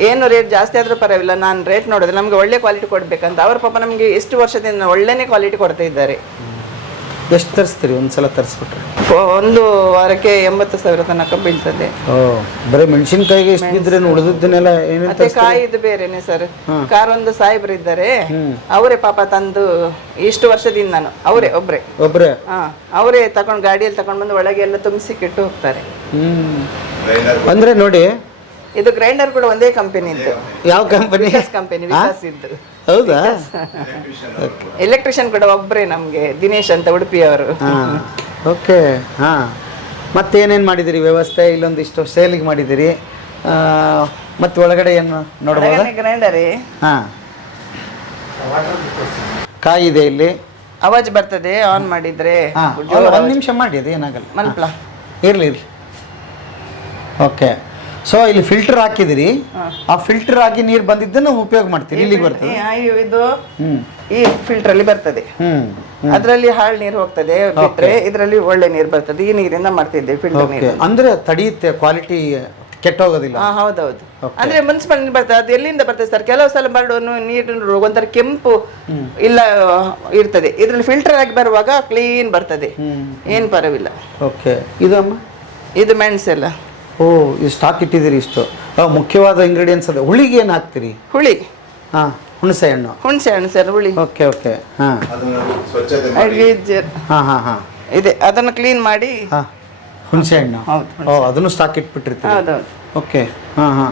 ಏನು ರೇಟ್ ಜಾಸ್ತಿ ಆದ್ರೂ ಪರವಾಗಿಲ್ಲ, ನಾನು ರೇಟ್ ನೋಡೋದಿಲ್ಲ, ನಮ್ಗೆ ಒಳ್ಳೆ ಕ್ವಾಲಿಟಿ ಕೊಡ್ಬೇಕಂತ. ಅವ್ರ ಪಾಪ ನಮ್ಗೆ ಎಷ್ಟು ವರ್ಷದಿಂದ ಒಳ್ಳೆನೇ ಕ್ವಾಲಿಟಿ ಕೊಡ್ತಾ ಇದ್ದಾರೆ. ಎಷ್ಟು ತರಿಸ್ತೀರಿ ಒಂದ್ಸಲ ತರಿಸ್ಬಿಟ್ರೆ? ಒಂದು ವಾರಕ್ಕೆ 80,000 ತನಕ ಬೀಳ್ತದೆ. ಬರೀ ಮೆಣಸಿನಕಾಯಿಗೆ ಎಷ್ಟು ಬಿದ್ರೆ ಉಳಿದದ್ದನ್ನೆಲ್ಲ ಮತ್ತೆ ಕಾಯಿ ಇದು ಬೇರೆನೆ ಸರ್. ಕಾರೊಂದು ಸಾಹೇಬ್ರು ಇದ್ದಾರೆ, ಅವರೇ ಪಾಪ ತಂದು ಇಷ್ಟು ವರ್ಷದಿಂದ ನಾನು ಅವರೇ ಒಬ್ರೆ ಅವರೇ ತಗೊಂಡು ಗಾಡಿಯಲ್ಲಿ ತಗೊಂಡು ಬಂದು ಒಳಗೆ ಎಲ್ಲ ತುಂಬಿಸಿ ಕೆಟ್ಟು ಹೋಗ್ತಾರೆ. ಅಂದ್ರೆ ನೋಡಿ, ಇದು ಗ್ರೈಂಡರ್ ಕೂಡ ಒಂದೇ ಕಂಪನಿ ಇದ್ದು. ಯಾವ ಕಂಪನಿ? ವಿಕಾಸ್ ಇದ್ದು. ಹೌದಾ? ಎಲೆಕ್ಟ್ರಿಷಿಯನ್ ಕೂಡ ಒಬ್ಬರೇ ನಮ್ಗೆ, ದಿನೇಶ್ ಅಂತ, ಉಡುಪಿಯವರು. ಓಕೆ. ಹಾ, ಮತ್ತೆ ಏನೇನು ಮಾಡಿದಿರಿ ವ್ಯವಸ್ಥೆ? ಇಲ್ಲೊಂದಿಷ್ಟು ಸೇಲಿಗೆ ಮಾಡಿದಿರಿ, ಮತ್ತೆ ಒಳಗಡೆ ಏನು ನೋಡಬಹುದು? ಗ್ರೈಂಡರೇ. ಹಾ, ಕಾಯಿ ಇದೆ ಇಲ್ಲಿ, ಅವಾಜ್ ಬರ್ತದೆ ಆನ್ ಮಾಡಿದ್ರೆ. ಒಂದು ನಿಮಿಷ ಮಾಡಿ, ಅದು ಏನಾಗಲ್ಲ. ಮಲ್ಪಲ ಇರ್ಲಿ. ಓಕೆ. ಸೊ ಇಲ್ಲಿ ಫಿಲ್ಟರ್ ಹಾಕಿದಿರಿ, ಆ ಫಿಲ್ಟರ್ ಆಗಿ ನೀರು ಬಂದಿದ್ದನ್ನು ಉಪಯೋಗ ಮಾಡ್ತೀರಿ. ಇಲ್ಲಿಗೆ ಬರ್ತದೆ ಇದು, ಈ ಫಿಲ್ಟರ್ ಅಲ್ಲಿ ಬರ್ತದೆ, ಅದರಲ್ಲಿ ಹಾಳ್ ನೀರು ಹೋಗ್ತದೆ ಬಿಟ್ರೆ ಇದರಲ್ಲಿ ಒಳ್ಳೆ ನೀರು ಬರ್ತದೆ. ಈ ನೀರಿಂದ ಮಾಡ್ತಿದ್ದೇವೆ ಫಿಲ್ಟರ್ ನೀರು. ಅಂದ್ರೆ ತಡೆಯುತ್ತೆ, ಕ್ವಾಲಿಟಿ ಕೆಟ್ಟೋಗೋದಿಲ್ಲ. ಹೌದೌದು. ಅಂದ್ರೆ ಮುನ್ಸಿಪಲ್ ನೀರು ಬರ್ತದೆ. ಅದು ಎಲ್ಲಿಂದ ಬರ್ತದೆ ಸರ್? ಕೆಲವು ಸಲ ಬರೋ ನೀರು ಒಂಥರ ಕೆಂಪು ಇಲ್ಲ ಇರ್ತದೆ. ಇದ್ರಲ್ಲಿ ಫಿಲ್ಟರ್ ಆಗಿ ಬರುವಾಗ ಕ್ಲೀನ್ ಬರ್ತದೆ, ಏನ್ ಪರವಿಲ್ಲ. ಓಕೆ. ಇದು ಅಮ್ಮ, ಇದು ಮೆಣಸೆಲ್ಲ ಓ ಈ ಸ್ಟಾಕ್ ಇಟ್ಟಿದ್ದೀರಿ ಇಷ್ಟು ಮುಖ್ಯವಾದ ಇಂಗ್ರೀಡಿಯೆಂಟ್ಸ್ ಅದ. ಹುಳಿಗೆ ಏನು ಹಾಕ್ತೀರಿ? ಹುಳಿ, ಹಾಂ, ಹುಣಸೆ ಹಣ್ಣು. ಹುಣಸೆ ಹಣ್ಣು ಸರ್, ಹುಳಿ. ಓಕೆ ಹಾಂ ಅಡುಗೆ ಹಾಂ ಇದೆ, ಅದನ್ನು ಕ್ಲೀನ್ ಮಾಡಿ. ಹಾಂ, ಹುಣಸೆ ಹಣ್ಣು. ಹೌದು, ಓ ಅದನ್ನು ಸ್ಟಾಕ್ ಇಟ್ಬಿಟ್ಟಿರ್ತೀವಿ. ಹೌದೌದು. ಓಕೆ ಹಾಂ.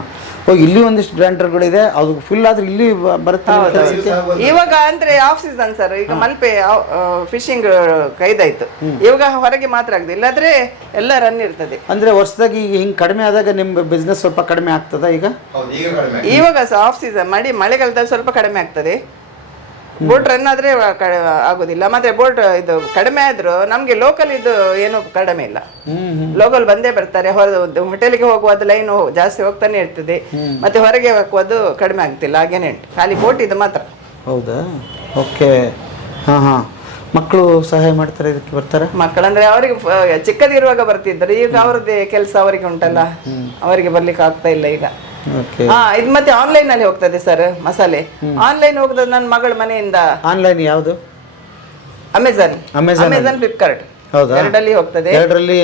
ಓ ಇಲ್ಲಿ ಒಂದಿಷ್ಟು ಗ್ರೈಂಡರ್ಗಳಿದೆ, ಅದು ಫುಲ್ ಆದ್ರೆ ಇಲ್ಲಿ ಬರುತ್ತೆ ಕೆಲ್ಸಕ್ಕೆ? ಇವಾಗ ಅಂದ್ರೆ ಆಫ್ ಸೀಸನ್ ಸರ್, ಈಗ ಮಲ್ಪೆ ಫಿಶಿಂಗ್ ಕೈದಾಯ್ತು. ಇವಾಗ ಹೊರಗೆ ಮಾತ್ರ ಆಗಿದೆ, ಇಲ್ಲಾದ್ರೆ ಎಲ್ಲ ರನ್ ಇರ್ತದೆ. ಅಂದ್ರೆ ವರ್ಷದಾಗಿ ಈಗ ಹಿಂಗ್ ಕಡಿಮೆ ಆದಾಗ ನಿಮ್ ಬಿಸ್ನೆಸ್ ಸ್ವಲ್ಪ ಕಡಿಮೆ ಆಗ್ತದ ಈಗ? ಇವಾಗ ಆಫ್ ಸೀಸನ್ ಮಾಡಿ ಮಳೆಗಾಲದಲ್ಲಿ ಸ್ವಲ್ಪ ಕಡಿಮೆ ಆಗ್ತದೆ. ಬೋಟ್ ರನ್ ಆದ್ರೆ ಆಗೋದಿಲ್ಲ. ಮತ್ತೆ ಬೋಟ್ ಇದು ಕಡಿಮೆ ಆದ್ರೂ ನಮ್ಗೆ ಲೋಕಲ್ ಇದು ಏನು ಕಡಿಮೆ ಇಲ್ಲ. ಲೋಕಲ್ ಬಂದೇ ಬರ್ತಾರೆ. ಹೋಟೆಲ್ಗೆ ಹೋಗುವುದು ಲೈನ್ ಜಾಸ್ತಿ ಹೋಗ್ತಾನೆ ಇರ್ತದೆ. ಮತ್ತೆ ಹೊರಗೆ ಹಾಕುವುದು ಕಡಿಮೆ ಆಗ್ತಿಲ್ಲ, ಹಾಗೇನೆ ಉಂಟು. ಖಾಲಿ ಬೋಟ್ ಇದು ಮಾತ್ರ. ಹೌದಾ? ಓಕೆ. ಹಾಂ. ಮಕ್ಕಳು ಸಹಾಯ ಮಾಡ್ತಾರೆ, ಇದಕ್ಕೆ ಬರ್ತಾರೆ? ಮಕ್ಕಳಂದ್ರೆ ಅವರಿಗೆ ಚಿಕ್ಕದಿರುವಾಗ ಬರ್ತಿದ್ರು. ಈಗ ಅವ್ರದ್ದೇ ಕೆಲಸ ಅವರಿಗೆ ಉಂಟಲ್ಲ, ಅವರಿಗೆ ಬರ್ಲಿಕ್ಕೆ ಆಗ್ತಾ ಇಲ್ಲ ಈಗ. ಇದು ಮತ್ತೆ ಆನ್ಲೈನ್ ಅಲ್ಲಿ ಹೋಗ್ತದೆ ಸರ್ ಮಸಾಲೆ. ಆನ್ಲೈನ್ ಹೋಗುದು ನನ್ನ ಮಗಳ ಮನೆಯಿಂದ. ಆನ್ಲೈನ್ ಯಾವುದು? ಅಮೆಝಾನ್ ಫ್ಲಿಪ್ಕಾರ್ಟ್, ಎರಡಲ್ಲಿ ಹೋಗ್ತದೆ. ಎರಡರಲ್ಲಿ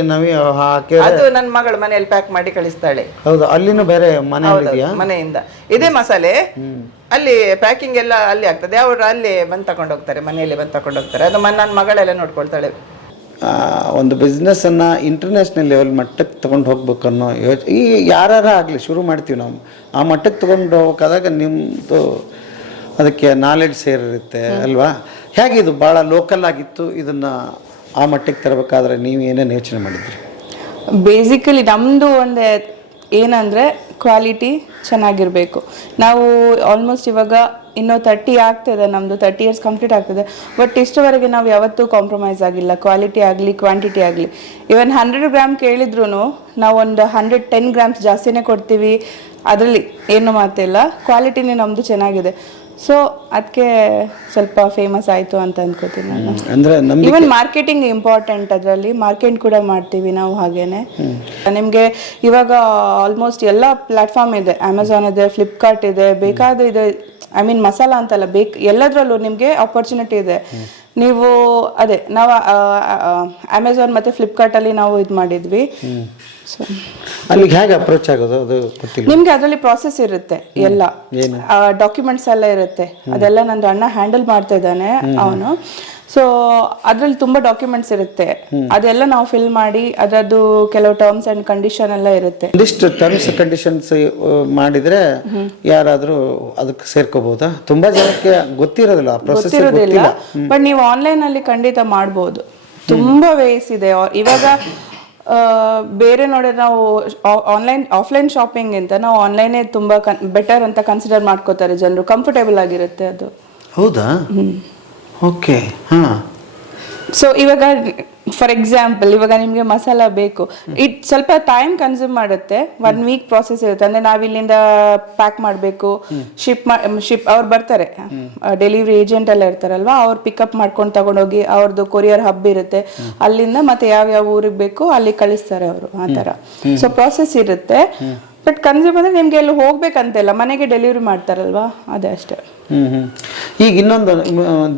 ಅದು ನನ್ನ ಮಗಳ ಮನೆಯಲ್ಲಿ ಪ್ಯಾಕ್ ಮಾಡಿ ಕಳಿಸ್ತಾಳೆ. ಹೌದು, ಅಲ್ಲಿನೂ ಬೇರೆ ಮನೆಯಿಂದ ಇದೇ ಮಸಾಲೆ ಅಲ್ಲಿ ಪ್ಯಾಕಿಂಗ್ ಎಲ್ಲ ಅಲ್ಲಿ ಆಗ್ತದೆ. ಅವರು ಅಲ್ಲಿ ಬಂದು ತಗೊಂಡು ಹೋಗ್ತಾರೆ, ಮನೆಯಲ್ಲಿ ಬಂದು ತಗೊಂಡು ಹೋಗ್ತಾರೆ. ಅದು ನನ್ನ ಮಗಳೆಲ್ಲ ನೋಡ್ಕೊಳ್ತಾಳೆ. ಒಂದು ಬಿಸ್ನೆಸ್ಸನ್ನು ಇಂಟರ್ನ್ಯಾಷನಲ್ ಲೆವೆಲ್ ಮಟ್ಟಕ್ಕೆ ತೊಗೊಂಡು ಹೋಗ್ಬೇಕು ಅನ್ನೋ ಈ ಯಾರು ಆಗಲಿ ಶುರು ಮಾಡ್ತೀವಿ ನಾವು. ಆ ಮಟ್ಟಕ್ಕೆ ತೊಗೊಂಡು ಹೋಗೋಕ್ಕಾದಾಗ ನಿಮ್ಮದು ಅದಕ್ಕೆ ನಾಲೆಡ್ಜ್ ಸೇರಿರುತ್ತೆ ಅಲ್ವಾ? ಹೇಗೆ ಇದು ಭಾಳ ಲೋಕಲ್ ಆಗಿತ್ತು, ಇದನ್ನು ಆ ಮಟ್ಟಕ್ಕೆ ತರಬೇಕಾದ್ರೆ ನೀವು ಏನೇನು ಯೋಚನೆ ಮಾಡಿದ್ರಿ? ಬೇಸಿಕಲಿ ನಮ್ಮದು ಒಂದು ಏನಂದರೆ ಕ್ವಾಲಿಟಿ ಚೆನ್ನಾಗಿರಬೇಕು. ನಾವು ಆಲ್ಮೋಸ್ಟ್ ಇವಾಗ ಇನ್ನೂ 30 ಆಗ್ತದೆ, ನಮ್ಮದು 30 ಇಯರ್ಸ್ ಕಂಪ್ಲೀಟ್ ಆಗ್ತದೆ. ಬಟ್ ಇಷ್ಟವರೆಗೆ ನಾವು ಯಾವತ್ತೂ ಕಾಂಪ್ರಮೈಸ್ ಆಗಿಲ್ಲ, ಕ್ವಾಲಿಟಿ ಆಗಲಿ ಕ್ವಾಂಟಿಟಿ ಆಗಲಿ. ಇವನ್ 100 ಗ್ರಾಮ್ ಕೇಳಿದ್ರು ನಾವು ಒಂದು 110 ಗ್ರಾಮ್ಸ್ ಜಾಸ್ತಿನೇ ಕೊಡ್ತೀವಿ. ಅದರಲ್ಲಿ ಏನು ಮಾತಿಲ್ಲ, ಕ್ವಾಲಿಟಿನೇ ನಮ್ಮದು ಚೆನ್ನಾಗಿದೆ. ಸೊ ಅದಕ್ಕೆ ಸ್ವಲ್ಪ ಫೇಮಸ್ ಆಯಿತು ಅಂತ ಅನ್ಕೋತೀನಿ ನಾನು. ಅಂದರೆ ಇವನ್ ಮಾರ್ಕೆಟಿಂಗ್ ಇಂಪಾರ್ಟೆಂಟ್, ಅದರಲ್ಲಿ ಮಾರ್ಕೆಟ್ ಕೂಡ ಮಾಡ್ತೀವಿ ನಾವು. ಹಾಗೇನೆ ನಿಮಗೆ ಇವಾಗ ಆಲ್ಮೋಸ್ಟ್ ಎಲ್ಲ ಪ್ಲಾಟ್ಫಾರ್ಮ್ ಇದೆ. ಅಮೆಝಾನ್ ಇದೆ, ಫ್ಲಿಪ್ಕಾರ್ಟ್ ಇದೆ, ಬೇಕಾದ ಇದೆ. ಐ ಮೀನ್ ಮಸಾಲ ಅಂತಲ್ಲ, ಎಲ್ಲದರಲ್ಲೂ ನಿಮಗೆ ಆಪರ್ಚುನಿಟಿ ಇದೆ. ನೀವು ಅದೇ ನಾವು ಅಮೆಝಾನ್ ಮತ್ತು ಫ್ಲಿಪ್ಕಾರ್ಟಲ್ಲಿ ನಾವು ಇದು ಮಾಡಿದ್ವಿ. ಸೊ ಅಲ್ಲಿಗೆ ಹೇಗೆ ಅಪ್ರೋಚ್ ಆಗೋದು ಅದು ಗೊತ್ತಿಲ್ಲ ನಿಮ್ಗೆ. ಅದರಲ್ಲಿ ಪ್ರಾಸೆಸ್ ಇರುತ್ತೆ, ಎಲ್ಲ ಡಾಕ್ಯುಮೆಂಟ್ಸ್ ಎಲ್ಲ ಇರುತ್ತೆ. ಅದೆಲ್ಲ ನಂದು ಅಣ್ಣ ಹ್ಯಾಂಡಲ್ ಮಾಡ್ತಾ ಇದ್ದಾನೆ ಅವನು. ಸೊ ಅದ್ರಲ್ಲಿ ತುಂಬಾ ಡಾಕ್ಯುಮೆಂಟ್ಸ್ ಇರುತ್ತೆ, ಅದೆಲ್ಲ ನಾವು ಫಿಲ್ ಮಾಡಿ ಅದರದ್ದು ಕೆಲವು ಟರ್ಮ್ಸ್ ಅಂಡ್ ಕಂಡೀಷನ್ ಎಲ್ಲ ಇರುತ್ತೆ. ಒಂದಿಷ್ಟು ಟರ್ಮ್ಸ್ ಕಂಡೀಷನ್ಸ್ ಮಾಡಿದ್ರೆ ಯಾರಾದ್ರೂ ಅದಕ್ಕೆ ಸೇರ್ಕೋಬಹುದಾ? ತುಂಬಾ ಜನಕ್ಕೆ ಗೊತ್ತಿರೋದಿಲ್ಲ, ಗೊತ್ತಿರೋದಿಲ್ಲ. ಬಟ್ ನೀವು ಆನ್ಲೈನ್ ಅಲ್ಲಿ ಖಂಡಿತ ಮಾಡ್ಬೋದು. ತುಂಬಾ ವೇಸ್ ಇದೆ ಇವಾಗ. ಬೇರೆ ನೋಡಿದ್ರೆ ನಾವು ಆಫ್ಲೈನ್ ಶಾಪಿಂಗ್ ಅಂತ ನಾವು ಆನ್ಲೈನೇ ತುಂಬಾ ಬೆಟರ್ ಅಂತ ಕನ್ಸಿಡರ್ ಮಾಡ್ಕೋತಾರೆ ಜನರು. ಕಂಫರ್ಟೇಬಲ್ ಆಗಿರುತ್ತೆ ಅದು. ಹೌದಾ? ಓಕೆ. ಹಾಂ. ಸೊ ಇವಾಗ ಫಾರ್ ಎಕ್ಸಾಂಪಲ್ ಇವಾಗ ನಿಮಗೆ ಮಸಾಲ ಬೇಕು, ಇಟ್ ಸ್ವಲ್ಪ ಟೈಮ್ ಕನ್ಸ್ಯೂಮ್ ಮಾಡುತ್ತೆ. 1 ವೀಕ್ ಪ್ರಾಸೆಸ್ ಇರುತ್ತೆ. ಅಂದರೆ ನಾವು ಇಲ್ಲಿಂದ ಪ್ಯಾಕ್ ಮಾಡಬೇಕು, ಶಿಪ್ ಅವ್ರು ಬರ್ತಾರೆ, ಡೆಲಿವರಿ ಏಜೆಂಟ್ ಎಲ್ಲ ಇರ್ತಾರಲ್ವಾ, ಅವ್ರು ಪಿಕಪ್ ಮಾಡ್ಕೊಂಡು ತಗೊಂಡೋಗಿ ಅವ್ರದ್ದು ಕೊರಿಯರ್ ಹಬ್ ಇರುತ್ತೆ, ಅಲ್ಲಿಂದ ಮತ್ತೆ ಯಾವ ಊರಿಗೆ ಬೇಕು ಅಲ್ಲಿ ಕಳಿಸ್ತಾರೆ ಅವರು. ಆ ಥರ ಸೊ ಪ್ರಾಸೆಸ್ ಇರುತ್ತೆ. ಬಟ್ ಕನ್ಸ್ಯೂಮ್ ಅಂದರೆ ನಿಮಗೆ ಎಲ್ಲಿ ಹೋಗ್ಬೇಕಂತೆಲ್ಲ, ಮನೆಗೆ ಡೆಲಿವರಿ ಮಾಡ್ತಾರಲ್ವಾ, ಅದೇ ಅಷ್ಟೇ. ಈಗ ಇನ್ನೊಂದು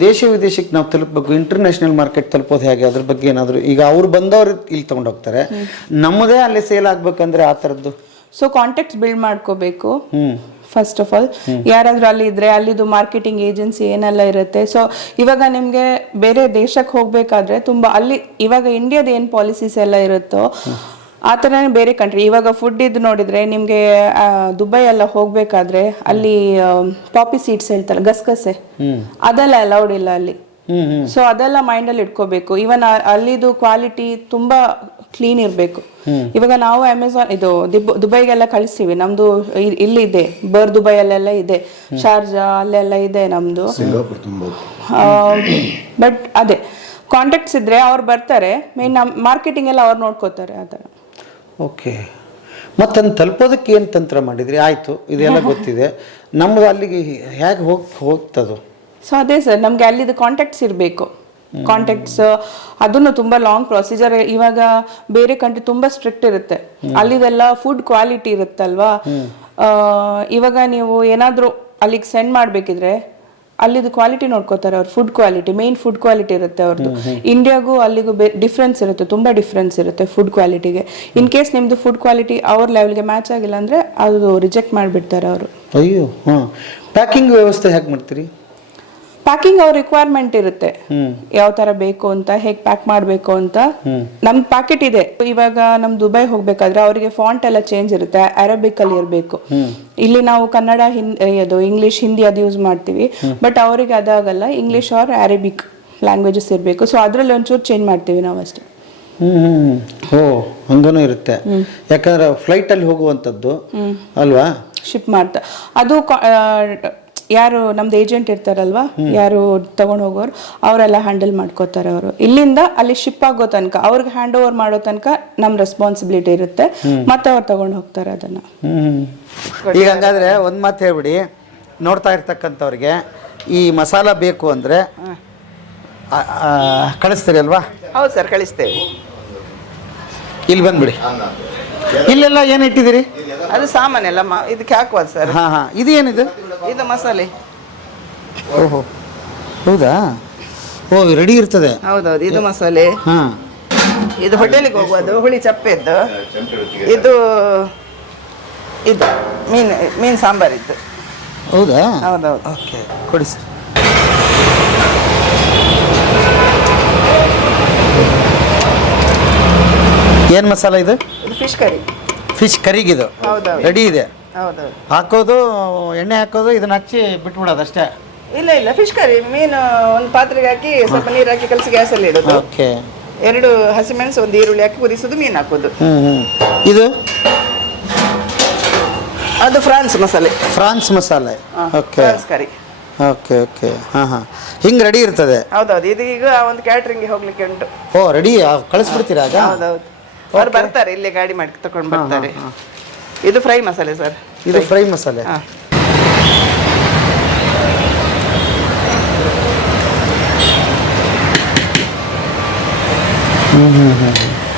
ದೇಶ ವಿದೇಶಕ್ಕೆ ನಾವು ತಲುಪಬೇಕು, ಇಂಟರ್ನ್ಯಾಷನಲ್ ಮಾರ್ಕೆಟ್ ತಲುಪೋದು ಹೇಗೆ, ಅದ್ರ ಬಗ್ಗೆ ಏನಾದರೂ ಈಗ ಅವ್ರು ಬಂದವ್ರು ಇಲ್ಲಿ ತಗೊಂಡು ಹೋಗ್ತಾರೆ, ನಮ್ಮದೇ ಅಲ್ಲಿ ಸೇಲ್ ಆಗ್ಬೇಕಂದ್ರೆ ಆ ಥರದ್ದು? ಸೊ ಕಾಂಟ್ಯಾಕ್ಟ್ಸ್ ಬಿಲ್ಡ್ ಮಾಡ್ಕೋಬೇಕು ಫಸ್ಟ್ ಆಫ್ ಆಲ್. ಯಾರಾದ್ರೂ ಅಲ್ಲಿ ಇದ್ರೆ ಅಲ್ಲಿದು ಮಾರ್ಕೆಟಿಂಗ್ ಏಜೆನ್ಸಿ ಏನೆಲ್ಲ ಇರುತ್ತೆ. ಸೊ ಇವಾಗ ನಿಮ್ಗೆ ಬೇರೆ ದೇಶಕ್ಕೆ ಹೋಗ್ಬೇಕಾದ್ರೆ ತುಂಬಾ ಅಲ್ಲಿ ಇವಾಗ ಇಂಡಿಯಾದ ಏನ್ ಪಾಲಿಸೀಸ್ ಎಲ್ಲ ಇರುತ್ತೋ ಆ ಥರನೇ ಬೇರೆ ಕಂಟ್ರಿ. ಇವಾಗ ಫುಡ್ ಇದು ನೋಡಿದ್ರೆ ನಿಮಗೆ ದುಬೈ ಎಲ್ಲ ಹೋಗ್ಬೇಕಾದ್ರೆ ಅಲ್ಲಿ ಪಾಪಿ ಸೀಡ್ಸ್ ಹೇಳ್ತಾರೆ, ಗಸಗಸೆ, ಅದೆಲ್ಲ ಅಲೌಡ್ ಇಲ್ಲ ಅಲ್ಲಿ. ಸೊ ಅದೆಲ್ಲ ಮೈಂಡಲ್ಲಿ ಇಟ್ಕೋಬೇಕು. ಈವನ್ ಅಲ್ಲಿದು ಕ್ವಾಲಿಟಿ ತುಂಬಾ ಕ್ಲೀನ್ ಇರಬೇಕು. ಇವಾಗ ನಾವು ಅಮೆಝಾನ್ ಇದು ದುಬೈಗೆಲ್ಲ ಕಳಿಸ್ತೀವಿ, ನಮ್ದು ಇಲ್ಲಿದೆ, ದುಬೈ ಅಲ್ಲೆಲ್ಲ ಇದೆ, ಶಾರ್ಜಾ ಅಲ್ಲೆಲ್ಲ ಇದೆ ನಮ್ದು. ಬಟ್ ಅದೇ ಕಾಂಟ್ಯಾಕ್ಟ್ಸ್ ಇದ್ರೆ ಅವ್ರು ಬರ್ತಾರೆ, ಮೇನ್ ಮಾರ್ಕೆಟಿಂಗ್ ಎಲ್ಲ ಅವ್ರು ನೋಡ್ಕೋತಾರೆ ಆ ಥರ. ಓಕೆ. ಮತ್ತನ್ನು ತಲುಪೋದಕ್ಕೆ ಏನು ತಂತ್ರ ಮಾಡಿದ್ರಿ? ಆಯಿತು, ಇದೆಲ್ಲ ಗೊತ್ತಿದೆ, ನಮ್ಮದು ಅಲ್ಲಿಗೆ ಹೇಗೆ ಹೋಗ್ತದೋ? ಸೊ ಅದೇ ಸರ್, ನಮಗೆ ಅಲ್ಲಿದು ಕಾಂಟ್ಯಾಕ್ಟ್ಸ್ ಇರಬೇಕು. ಕಾಂಟ್ಯಾಕ್ಟ್ಸ್ ಅದನ್ನು ತುಂಬ ಲಾಂಗ್ ಪ್ರೊಸೀಜರ್. ಇವಾಗ ಬೇರೆ ಕಂಟ್ರಿ ತುಂಬ ಸ್ಟ್ರಿಕ್ಟ್ ಇರುತ್ತೆ, ಅಲ್ಲಿದೆಲ್ಲ ಫುಡ್ ಕ್ವಾಲಿಟಿ ಇರುತ್ತಲ್ವಾ. ಇವಾಗ ನೀವು ಏನಾದರೂ ಅಲ್ಲಿಗೆ ಸೆಂಡ್ ಮಾಡಬೇಕಿದ್ರೆ ಅಲ್ಲಿದು ಕ್ವಾಲಿಟಿ ನೋಡ್ಕೋತಾರೆ ಅವ್ರು, food quality, main food quality ಇರುತ್ತೆ ಅವ್ರದ್ದು. ಇಂಡಿಯಾಗೂ ಅಲ್ಲಿಗೂ ಡಿಫ್ರೆನ್ಸ್ ಇರುತ್ತೆ, ತುಂಬಾ ಡಿಫ್ರೆನ್ಸ್ ಇರುತ್ತೆ ಫುಡ್ ಕ್ವಾಲಿಟಿಗೆ. ಇನ್ ಕೇಸ್ ನಿಮ್ದು ಫುಡ್ ಕ್ವಾಲಿಟಿ ಅವ್ರ ಲೆವೆಲ್ಗೆ ಮ್ಯಾಚ್ ಆಗಿಲ್ಲ ಅಂದ್ರೆ ಅದು ರಿಜೆಕ್ಟ್ ಮಾಡಿಬಿಡ್ತಾರೆ ಅವರು. ಅಯ್ಯೋ, ಹಾಂ. ಪ್ಯಾಕಿಂಗ್ ವ್ಯವಸ್ಥೆ ಹೇಗೆ ಮಾಡ್ತೀರಿ? ಪ್ಯಾಕಿಂಗ್ ಅವ್ರ ರಿಕ್ವೈರ್ಮೆಂಟ್ ಇರುತ್ತೆ, ಯಾವ ತರ ಬೇಕು ಅಂತ, ಹೇಗ್ ಪ್ಯಾಕ್ ಮಾಡ್ಬೇಕು ಅಂತ. ನಮ್ ಪ್ಯಾಕೆಟ್ ಇದೆ. ಇವಾಗ ನಮ್ ದುಬೈ ಹೋಗ್ಬೇಕಾದ್ರೆ ಅವರಿಗೆ ಫಾಂಟ್ ಎಲ್ಲ ಚೇಂಜ್ ಇರುತ್ತೆ, ಅರಬಿಕ್ ಅಲ್ಲಿ ಇರಬೇಕು. ಇಲ್ಲಿ ನಾವು ಕನ್ನಡ, ಅದು ಇಂಗ್ಲಿಷ್, ಹಿಂದಿ ಅದು ಯೂಸ್ ಮಾಡ್ತೀವಿ. ಬಟ್ ಅವರಿಗೆ ಅದಾಗಲ್ಲ, ಇಂಗ್ಲಿಷ್ ಆರ್ ಅರೇಬಿಕ್ ಲ್ಯಾಂಗ್ವೇಜಸ್ ಇರಬೇಕು. ಸೊ ಅದ್ರಲ್ಲಿ ಒಂಚೂರು ಚೇಂಜ್ ಮಾಡ್ತೀವಿ ನಾವು ಅಷ್ಟೇ. ಓ, ಹಂಗನೂ ಇರುತ್ತೆ. ಯಾಕಂದ್ರೆ ಫ್ಲೈಟ್ ಅಲ್ಲಿ ಹೋಗುವಂಥದ್ದು ಅಲ್ವಾ, ಶಿಪ್ ಮಾಡ್ತಾ ಅದು ಯಾರು ನಮ್ದು ಏಜೆಂಟ್ ಇರ್ತಾರಲ್ವಾ, ಯಾರು ತಗೊಂಡು ಹೋಗೋರು, ಅವರೆಲ್ಲ ಹ್ಯಾಂಡಲ್ ಮಾಡ್ಕೋತಾರೆ. ಅವರು ಇಲ್ಲಿಂದ ಅಲ್ಲಿ ಶಿಪ್ ಆಗೋ ತನಕ, ಅವ್ರಿಗೆ ಹ್ಯಾಂಡ್ ಓವರ್ ಮಾಡೋ ತನಕ ನಮ್ ರೆಸ್ಪಾನ್ಸಿಬಿಲಿಟಿ ಇರುತ್ತೆ. ಮತ್ತೆ ಅವ್ರು ತಗೊಂಡು ಹೋಗ್ತಾರೆ ಅದನ್ನ. ಈಗ ಹಂಗಾದ್ರೆ ಒಂದ್ ಮಾತು ಹೇಳ್ಬಿಡಿ, ನೋಡ್ತಾ ಇರ್ತಕ್ಕಂಥವ್ರಿಗೆ ಈ ಮಸಾಲ ಬೇಕು ಅಂದ್ರೆ ಕಳಿಸ್ತೀರಿ ಅಲ್ವಾ? ಹೌದು ಸರ್, ಕಳಿಸ್ತೇವೆ. ಇಲ್ಲಿ ಬಂದ್ಬಿಡಿ. ಇಲ್ಲೆಲ್ಲ ಏನು ಇಟ್ಟಿದ್ದೀರಿ? ಅದು ಸಾಮಾನೆಲ್ಲ ಇದಕ್ಕೆ ಹಾಕುವ ಸರ್. ಹಾಂ ಹಾಂ. ಇದು ಏನಿದು? ಇದು ಮಸಾಲೆ. ಓಹೋ, ಹೌದಾ? ಓ, ರೆಡಿ ಇರ್ತದೆ. ಹೌದೌದು, ಇದು ಮಸಾಲೆ. ಹಾಂ. ಇದು ಹೋಟೆಲಿಗೆ ಹೋಗೋದು ಹುಳಿ ಚಪ್ಪೆದ್ದು. ಇದು ಇದು ಮೀನು ಸಾಂಬಾರಿದ್ದು. ಹೌದಾ? ಹೌದೌದು. ಓಕೆ, ಕೊಡಿ ಸರ್. ಏನು ಮಸಾಲ ಇದು? ಇದು ಫಿಶ್ ಕರಿ. ಫಿಶ್ ಕರಿಗಿದು ಹೌದೌದು. ರೆಡಿ ಇದೆ. ಹೌದೌದು. ಹಾಕೋದು, ಎಣ್ಣೆ ಹಾಕೋದು, ಇದನ್ನ ಹಚ್ಚಿ ಬಿಟ್ಬಿಡೋದು ಅಷ್ಟೇ. ಇಲ್ಲ ಫಿಶ್ ಕರಿ. ಮೀನು ಒಂದು ಪಾತ್ರೆಗೆ ಹಾಕಿ ಸ್ವಲ್ಪ ನೀರು ಹಾಕಿ ಕಲಸಿ ಗ್ಯಾಸಲ್ಲಿ ಇಡೋದು. ಓಕೆ. 2 ಹಸಿಮೆಣಸು, 1 ಈರುಳ್ಳಿ ಹಾಕಿ ಕುದಿಸೋದು, ಮೀನು ಹಾಕೋದು. ಇದು ಅದು France masala. Prawns masala. Okay, prawns curry. Okay okay. ಹಾಂ ಹಾಂ. ಹಿಂಗೆ ರೆಡಿ ಇರ್ತದೆ. ಹೌದೌದು. ಇದು ಈಗ ಒಂದು ಕ್ಯಾಟ್ರಿಂಗ್ಗೆ ಹೋಗ್ಲಿಕ್ಕೆ ಉಂಟು. ಓ, ರೆಡಿ ಕಳಿಸ್ಬಿಡ್ತೀರಾ ಆಗ? ಹೌದೌದು. ಅವ್ರು ಬರ್ತಾರೆ, ಇಲ್ಲೇ ಗಾಡಿ ಮಾಡಿ ತಗೊಂಡು ಬರ್ತಾರೆ. ಇದು ಫ್ರೈ ಮಸಾಲೆ ಸರ್. ಇದು ಫ್ರೈ ಮಸಾಲೆ. ಹಾಂ.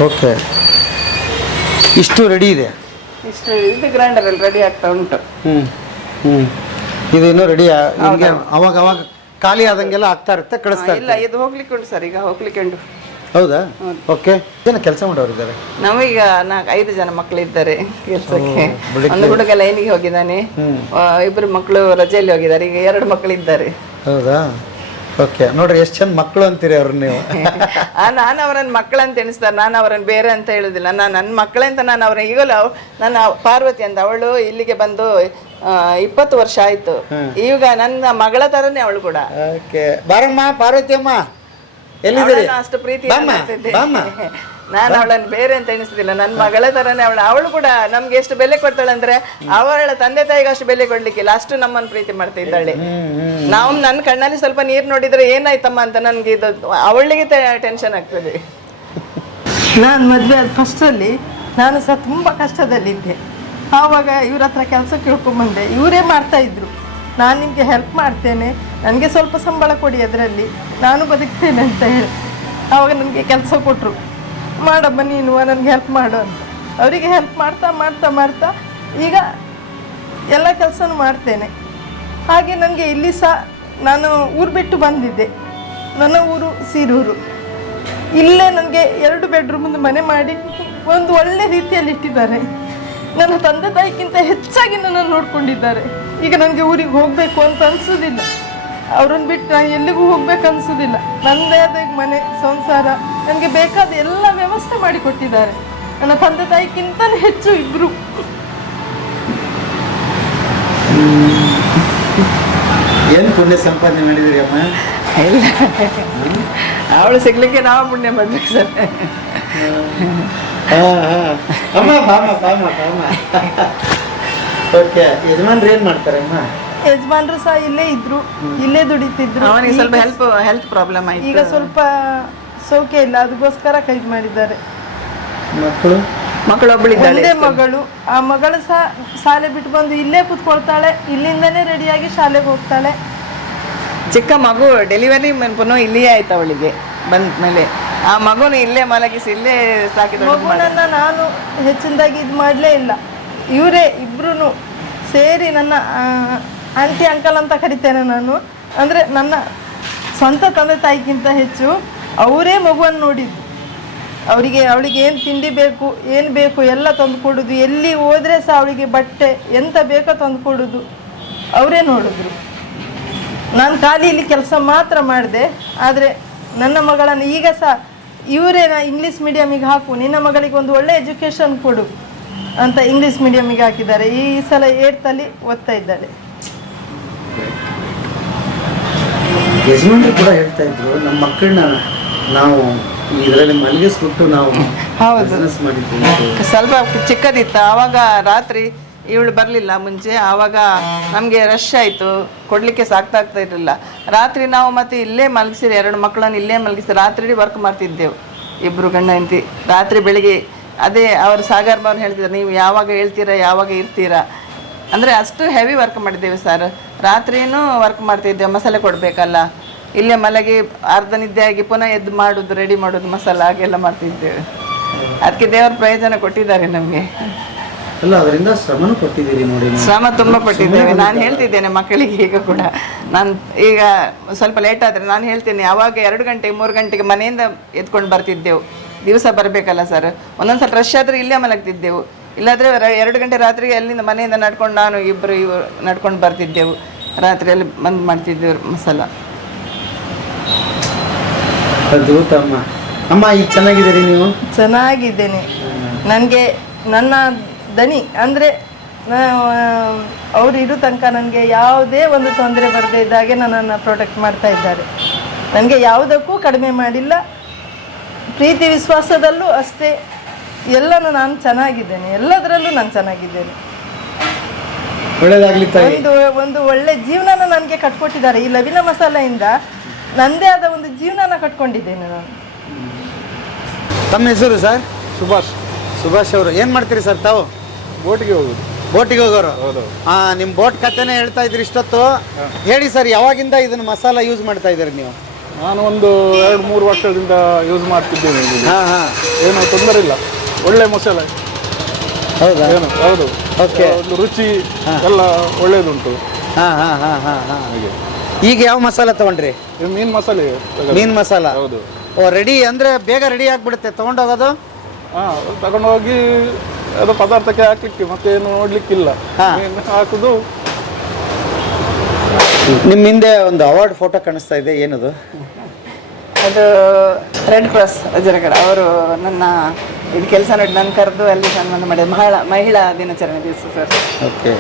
ಓಕೆ, ಇಷ್ಟು ರೆಡಿ ಇದೆ. ಇಷ್ಟು ಇದು ಗ್ರೈಂಡರಲ್ಲಿ ರೆಡಿ ಆಗ್ತಾ ಉಂಟು. ಇದು ಇನ್ನೂ ರೆಡಿ. ಅವಾಗ ಅವಾಗ ಖಾಲಿ ಆದಂಗೆಲ್ಲ ಆಗ್ತಾ ಇರುತ್ತೆ, ಕಳಿಸ್ತಾ ಇಲ್ಲ, ಇದು ಹೋಗ್ಲಿಕ್ಕೆ ಉಂಟು ಸರ್, ಈಗ ಹೋಗ್ಲಿಕ್ಕೆ ಉಂಟು. ಹೌದಾ? ಓಕೆ. ಜನ ಕೆಲಸ ಮಾಡೋರಿದ್ದಾರೆ. ನಾವೀಗ 5 ಜನ ಮಕ್ಕಳಿದ್ದಾರೆ ಕೆಲಸಕ್ಕೆ. ಒಂದು ಹುಡುಗ ಲೈನಿಗೆ ಹೋಗಿದ್ದಾನೆ, 2 ಮಕ್ಕಳು ರಜೆಯಲ್ಲಿ ಹೋಗಿದ್ದಾರೆ, ಈಗ 2 ಮಕ್ಕಳಿದ್ದಾರೆ. ಹೌದಾ? ಓಕೆ. ನೋಡ್ರಿ ಎಷ್ಟು ಚಂದ ಮಕ್ಕಳು ಅಂತೀರಿ ಅವ್ರನ್ನ ನೀವು. ನಾನು ಅವರನ್ನ ಮಕ್ಕಳಂತ ಎಣಿಸ್ತಾರೆ, ನಾನು ಅವರನ್ನು ಬೇರೆ ಅಂತ ಹೇಳುದಿಲ್ಲ. ನನ್ನ ಮಕ್ಕಳೇ ಅಂತ ನಾನು ಅವ್ರನ್ನ. ಈಗಲೂ ನನ್ನ ಪಾರ್ವತಿ ಅಂತ, ಅವಳು ಇಲ್ಲಿಗೆ ಬಂದು 20 ವರ್ಷ ಆಯ್ತು. ಈಗ ನನ್ನ ಮಗಳ ತರನೇ ಅವಳು ಕೂಡ. ಓಕೆ. ಬಾರಮ್ಮ ಪಾರ್ವತಿ ಅಮ್ಮ, ಎಲ್ಲಿದ್ದೀರಿ? ಅಷ್ಟು ಪ್ರೀತಿ ನಾನು ಅವಳನ್ನು ಬೇರೆ ಅಂತ ಎಣಿಸುದಿಲ್ಲ, ನನ್ನ ಮಗಳ ತರನೇ ಅವಳು ಕೂಡ ನಮ್ಗೆ ಎಷ್ಟು ಬೆಲೆ ಕೊಡ್ತಾಳೆ ಅಂದ್ರೆ ಅವಳ ತಂದೆ ತಾಯಿಗೆ ಅಷ್ಟು ಬೆಲೆ ಕೊಡ್ಲಿಕ್ಕಿಲ್ಲ, ಅಷ್ಟು ನಮ್ಮನ್ನು ಪ್ರೀತಿ ಮಾಡ್ತಾ ಇದ್ದಾಳೆ. ನಾವು ನನ್ನ ಕಣ್ಣಲ್ಲಿ ಸ್ವಲ್ಪ ನೀರು ನೋಡಿದ್ರೆ ಏನಾಯ್ತಮ್ಮ ಅಂತ ನನ್ಗೆ ಇದು ಅವಳಿಗೆ ಟೆನ್ಷನ್ ಆಗ್ತದೆ. ನಾನು ಮದುವೆ ಆದ ಫಸ್ಟಲ್ಲಿ ನಾನು ಸಹ ತುಂಬ ಕಷ್ಟದಲ್ಲಿದ್ದೆ. ಆವಾಗ ಇವ್ರ ಹತ್ರ ಕೆಲಸ ಕೇಳ್ಕೊಂಬಂದೆ. ಇವರೇ ಮಾಡ್ತಾ ಇದ್ರು, ನಾನು ನಿಮಗೆ ಹೆಲ್ಪ್ ಮಾಡ್ತೇನೆ, ನನಗೆ ಸ್ವಲ್ಪ ಸಂಬಳ ಕೊಡಿ, ಅದರಲ್ಲಿ ನಾನು ಬದುಕ್ತೇನೆ ಅಂತ ಹೇಳಿ ಆವಾಗ ನನಗೆ ಕೆಲಸ ಕೊಟ್ಟರು. ಮಾಡಮ್ಮ ನೀನು, ನನಗೆ ಹೆಲ್ಪ್ ಮಾಡು ಅಂತ. ಅವರಿಗೆ ಹೆಲ್ಪ್ ಮಾಡ್ತಾ ಮಾಡ್ತಾ ಮಾಡ್ತಾ ಈಗ ಎಲ್ಲ ಕೆಲಸನೂ ಮಾಡ್ತೇನೆ. ಹಾಗೆ ನನಗೆ ಇಲ್ಲಿ ಸಹ ನಾನು ಊರು ಬಿಟ್ಟು ಬಂದಿದ್ದೆ. ನನ್ನ ಊರು ಸೀರೂರು. ಇಲ್ಲೇ ನನಗೆ 2 ಬೆಡ್ರೂಮಿಂದ ಮನೆ ಮಾಡಿ ಒಂದು ಒಳ್ಳೆ ರೀತಿಯಲ್ಲಿ ಇಟ್ಟಿದ್ದಾರೆ. ನನ್ನ ತಂದೆ ತಾಯಿಗಿಂತ ಹೆಚ್ಚಾಗಿ ನನ್ನನ್ನು ನೋಡ್ಕೊಂಡಿದ್ದಾರೆ. ಈಗ ನನಗೆ ಊರಿಗೆ ಹೋಗಬೇಕು ಅಂತ ಅನಿಸೋದಿಲ್ಲ, ಅವ್ರನ್ನ ಬಿಟ್ಟು ನಾನು ಎಲ್ಲಿಗೂ ಹೋಗ್ಬೇಕು ಅನಿಸೋದಿಲ್ಲ. ನನ್ನದೇ ಆದ ಮನೆ ಸಂಸಾರ, ನನಗೆ ಬೇಕಾದ ಎಲ್ಲ ವ್ಯವಸ್ಥೆ ಮಾಡಿಕೊಟ್ಟಿದ್ದಾರೆ. ನನ್ನ ತಂದೆ ತಾಯಿಗಿಂತಲೂ ಹೆಚ್ಚು ಇಬ್ರು. ಏನು ಪುಣ್ಯ ಸಂಪಾದನೆ ಮಾಡಿದಿರಿ ಅಮ್ಮ? ಇಲ್ಲ, ಅವಳು ಸಿಗ್ಲಿಕ್ಕೆ ನಾವು ಪುಣ್ಯ ಮಾಡ್ಬೇಕು ಸರ್. ಅಮ್ಮ ಬಾಮ ಬಾಮ ಬಾಮ. ಓಕೆ. ಯಜಮಾನ್ರು ಏನು ಮಾಡ್ತಾರೆ ಅಮ್ಮ? ಯಜಮಾನ್ರು ಸಹ ಇಲ್ಲೇ ಇದ್ರು, ಇಲ್ಲೇ ದುಡಿತಿದ್ರು. ಅವನಿಗೆ ಸ್ವಲ್ಪ ಹೆಲ್ತ್ ಪ್ರಾಬ್ಲಮ್ ಆಯ್ತು. ಈಗ ಸ್ವಲ್ಪ ಸೌಖ್ಯ ಇಲ್ಲ, ಅದಕ್ಕೋಸ್ಕರ ಕೈ ಮಾಡಿದ್ದಾರೆ. ಮಕ್ಕಳು ಒಬ್ಬಳಿದ್ದಾಳೆ, ಒಂದೇ ಮಗಳು. ಆ ಮಗಳು ಸಹ ಶಾಲೆ ಬಿಟ್ಟು ಬಂದು ಇಲ್ಲೇ ಕೂತ್ಕೊಳ್ತಾಳೆ, ಇಲ್ಲಿಂದನೇ ರೆಡಿಯಾಗಿ ಶಾಲೆಗೆ ಹೋಗ್ತಾಳೆ. ಚಿಕ್ಕ ಮಗು ಡೆಲಿವರಿ ಪುನಃ ಇಲ್ಲಿಯೇ ಆಯ್ತು ಅವಳಿಗೆ ಬಂದ ಮೇಲೆ. ಆ ಮಗುನು ಇಲ್ಲೇ ಮಲಗಿಸಿ ಇಲ್ಲೇ ಸಾಕಿದ. ಮಗುನನ್ನ ನಾನು ಹೆಚ್ಚಿನದಾಗಿ ಇದು ಮಾಡಲೇ ಇಲ್ಲ. ಇವರೇ ಇಬ್ರು ಸೇರಿ, ನನ್ನ ಆಂಟಿ ಅಂಕಲ್ ಅಂತ ಕರಿತೇನೆ ನಾನು, ಅಂದರೆ ನನ್ನ ಸ್ವಂತ ತಂದೆ ತಾಯಿಗಿಂತ ಹೆಚ್ಚು ಅವರೇ ಮಗುವನ್ನು ನೋಡಿದ್ದು. ಅವಳಿಗೆ ಏನು ತಿಂಡಿ ಬೇಕು, ಏನು ಬೇಕು ಎಲ್ಲ ತಂದು ಕೊಡೋದು, ಎಲ್ಲಿ ಹೋದರೆ ಸಹ ಅವಳಿಗೆ ಬಟ್ಟೆ ಎಂತ ಬೇಕೋ ತಂದು ಕೊಡೋದು ಅವರೇ ನೋಡಿದ್ರು. ನಾನು ಖಾಲಿ ಇಲ್ಲಿ ಕೆಲಸ ಮಾತ್ರ ಮಾಡಿದೆ. ಆದರೆ ನನ್ನ ಮಗಳನ್ನು ಈಗ ಸಹ ಇವರೇ ಇಂಗ್ಲೀಷ್ ಮೀಡಿಯಮಿಗೆ ಹಾಕು, ನಿನ್ನ ಮಗಳಿಗೆ ಒಂದು ಒಳ್ಳೆ ಎಜುಕೇಷನ್ ಕೊಡು ಅಂತ ಇಂಗ್ಲೀಷ್ ಮೀಡಿಯಮಿಗೆ ಹಾಕಿದ್ದಾರೆ. ಈ ಸಲ 8th ಅಲ್ಲಿ ಓದ್ತಾ ಇದ್ದಾಳೆ. ಯಜಮಾನರು ಕೂಡ ಹೇಳ್ತಾ ಇದ್ರು, ನಮ್ಮ ಮಕ್ಕಳನ್ನ ನಾವು ಇದರಲ್ಲಿ ಮಲಗಿಸ್ಬಿಟ್ಟು ನಾವು ಬಿಸ್ನೆಸ್ ಮಾಡಿದ್ದೀವಿ. ಸ್ವಲ್ಪ ಚಿಕ್ಕದಿತ್ತು ಆವಾಗ. ರಾತ್ರಿ ಇವಳು ಬರಲಿಲ್ಲ ಮುಂಚೆ, ಆವಾಗ ನಮಗೆ ರಶ್ ಆಯಿತು, ಕೊಡಲಿಕ್ಕೆ ಸಾಕಾಗ್ತಾ ಇರಲಿಲ್ಲ. ರಾತ್ರಿ ನಾವು ಮತ್ತೆ ಇಲ್ಲೇ ಮಲಗಿಸಿರಿ, 2 ಮಕ್ಕಳನ್ನು ಇಲ್ಲೇ ಮಲಗಿಸಿ ರಾತ್ರಿ ವರ್ಕ್ ಮಾಡ್ತಿದ್ದೆವು, ಇಬ್ಬರು ಗಂಡ ಹೆಂಡತಿ. ರಾತ್ರಿ ಬೆಳಿಗ್ಗೆ ಅದೇ ಅವರು ಸಾಗರ್ ಅವ್ರು ಹೇಳ್ತಿದ್ರು, ನೀವು ಯಾವಾಗ ಹೇಳ್ತೀರಾ ಯಾವಾಗ ಇರ್ತೀರಾ ಅಂದರೆ ಅಷ್ಟು ಹೆವಿ ವರ್ಕ್ ಮಾಡಿದ್ದೇವೆ ಸರ್. ರಾತ್ರಿನೂ ವರ್ಕ್ ಮಾಡ್ತಿದ್ದೇವೆ, ಮಸಾಲೆ ಕೊಡಬೇಕಲ್ಲ, ಇಲ್ಲೇ ಮಲಗಿ ಅರ್ಧ ನಿದ್ದೆ ಆಗಿ ಪುನಃ ಎದ್ದು ಮಾಡೋದು, ರೆಡಿ ಮಾಡೋದು ಮಸಾಲ ಹಾಗೆಲ್ಲ ಮಾಡ್ತಿದ್ದೇವೆ. ಅದಕ್ಕೆ ದೇವ್ರ ಪ್ರಯೋಜನ ಕೊಟ್ಟಿದ್ದಾರೆ ನಮಗೆ. ಅಲ್ಲ, ಅದರಿಂದ ಶ್ರಮನೂ ಕೊಟ್ಟಿದ್ದೀರಿ ನೋಡಿ. ಶ್ರಮ ತುಂಬ ಪಟ್ಟಿದ್ದೇವೆ. ನಾನು ಹೇಳ್ತಿದ್ದೇನೆ ಮಕ್ಕಳಿಗೆ ಈಗ ಕೂಡ, ನಾನು ಈಗ ಸ್ವಲ್ಪ ಲೇಟ್ ಆದರೆ ನಾನು ಹೇಳ್ತೇನೆ, ಆವಾಗ 2 ಗಂಟೆಗೆ 3 ಗಂಟೆಗೆ ಮನೆಯಿಂದ ಎತ್ಕೊಂಡು ಬರ್ತಿದ್ದೆವು. ದಿವಸ ಬರಬೇಕಲ್ಲ ಸರ್, ಒಂದೊಂದ್ಸಲ ರಶ್ ಆದರೆ ಇಲ್ಲೇ ಮಲಗ್ತಿದ್ದೆವು. ಇಲ್ಲಾದರೆ 2 ಗಂಟೆ ರಾತ್ರಿಗೆ ಅಲ್ಲಿಂದ ಮನೆಯಿಂದ ನಡ್ಕೊಂಡು ನಾನು ಇವರು ನಡ್ಕೊಂಡು ಬರ್ತಿದ್ದೆವು. ರಾತ್ರಿಯಲ್ಲಿ ಬಂದ್ ಮಾಡ್ತಿದ್ದೆವು ಮಸಾಲ. ಅದ್ಭುತ ಅಮ್ಮ. ಅಮ್ಮ ಈಗ ಚೆನ್ನಾಗಿದ್ದೀರಿ ನೀವು? ಚೆನ್ನಾಗಿದ್ದೇನೆ. ನನಗೆ ನನ್ನ ದನಿ ಅಂದರೆ ಅವರು ಇರೋ ತನಕ ನನಗೆ ಯಾವುದೇ ಒಂದು ತೊಂದರೆ ಬರದೇ ಇದ್ದಾಗೆ ನನ್ನನ್ನು ಪ್ರೊಟೆಕ್ಟ್ ಮಾಡ್ತಾ ಇದ್ದಾರೆ. ನನಗೆ ಯಾವುದಕ್ಕೂ ಕಡಿಮೆ ಮಾಡಿಲ್ಲ, ಪ್ರೀತಿ ವಿಶ್ವಾಸದಲ್ಲೂ ಅಷ್ಟೇ. ಎಲ್ಲನೂ ನಾನು ಚೆನ್ನಾಗಿದ್ದೇನೆ, ಎಲ್ಲದರಲ್ಲೂ ನಾನು ಚೆನ್ನಾಗಿದ್ದೇನೆ. ಒಳ್ಳೆಯದಾಗಲಿ ತಾಯಿ. ಒಂದು ಒಳ್ಳೆ ಜೀವನನ ನನಗೆ ಕಟ್ಕೊಟ್ಟಿದ್ದಾರೆ. ಈ ಲವಿನ ಮಸಾಲೆಯಿಂದ ನನ್ನದೇ ಆದ ಒಂದು ಜೀವನನ ಕಟ್ಕೊಂಡಿದ್ದೇನೆ ನಾನು. ತಮ್ಮ ಹೆಸರು ಸರ್? ಸುಭಾಷ್. ಸುಭಾಷ್ ಅವರು ಏನು ಮಾಡ್ತೀರಿ ಸರ್ ತಾವು? ಬೋಟಿಗೆ ಹೋಗುದು. ಬೋಟಿಗೆ ಹೋಗೋರು? ಹೌದು. ನಿಮ್ಮ ಬೋಟ್ ಕಥೆನೇ ಹೇಳ್ತಾ ಇದ್ರಿ ಇಷ್ಟೊತ್ತು. ಹೇಳಿ ಸರ್, ಯಾವಾಗಿಂದ ಇದನ್ನು ಮಸಾಲ ಯೂಸ್ ಮಾಡ್ತಾ ಇದ್ದೀರಿ ನೀವು? ನಾನು ಒಂದು 2-3 ವರ್ಷದಿಂದ ಯೂಸ್ ಮಾಡ್ತಿದ್ದೇನೆ. ಹಾಂ ಹಾಂ. ಏನು ತೊಂದರೆ ಇಲ್ಲ, ಒಳ್ಳೆ ಮಸಾಲೆ. ಹೌದಾ? ಏನು ಹೌದು. ಓಕೆ. ಒಂದು ರುಚಿ ಎಲ್ಲ ಒಳ್ಳೇದುಂಟು. ಹಾಂ ಹಾಂ ಹಾಂ ಹಾಂ ಹಾಂ. ಹಾಗೆ ಈಗ ಯಾವ ಮಸಾಲ ತೊಗೊಂಡ್ರಿ? ಇದು ಮೀನು ಮಸಾಲೆ. ಮೀನು ಮಸಾಲ? ಹೌದು. ಓ, ರೆಡಿ ಅಂದರೆ ಬೇಗ ರೆಡಿ ಆಗಿಬಿಡುತ್ತೆ ತೊಗೊಂಡೋಗೋದು? ಹಾಂ, ತಗೊಂಡೋಗಿ ಅದು ಪದಾರ್ಥಕ್ಕೆ ಹಾಕ್ಲಿಕ್ಕೆ ಮತ್ತೆ ಏನು ನೋಡ್ಲಿಕ್ಕಿಲ್ಲ. ಮೀನು ಹಾಕುದು. ನಿಮ್ಮ ಹಿಂದೆ ಒಂದು ಅವಾರ್ಡ್ ಫೋಟೋ ಕಾಣಿಸ್ತಾ ಇದೆ, ಏನದು? ಅದು ರೆಡ್ ಕ್ರಾಸ್ ಅಜರಗಡ ಅವರು ನನ್ನ ಇದು ಕೆಲಸ ನೋಡಿ ನನ್ನ ಕರೆದು ಅಲ್ಲಿ ಸನ್ಮಾನ ಮಾಡಿದ ಮಹಿಳಾ ದಿನಾಚರಣೆ ದಿವಸ ಸರ್. ಓಕೆ.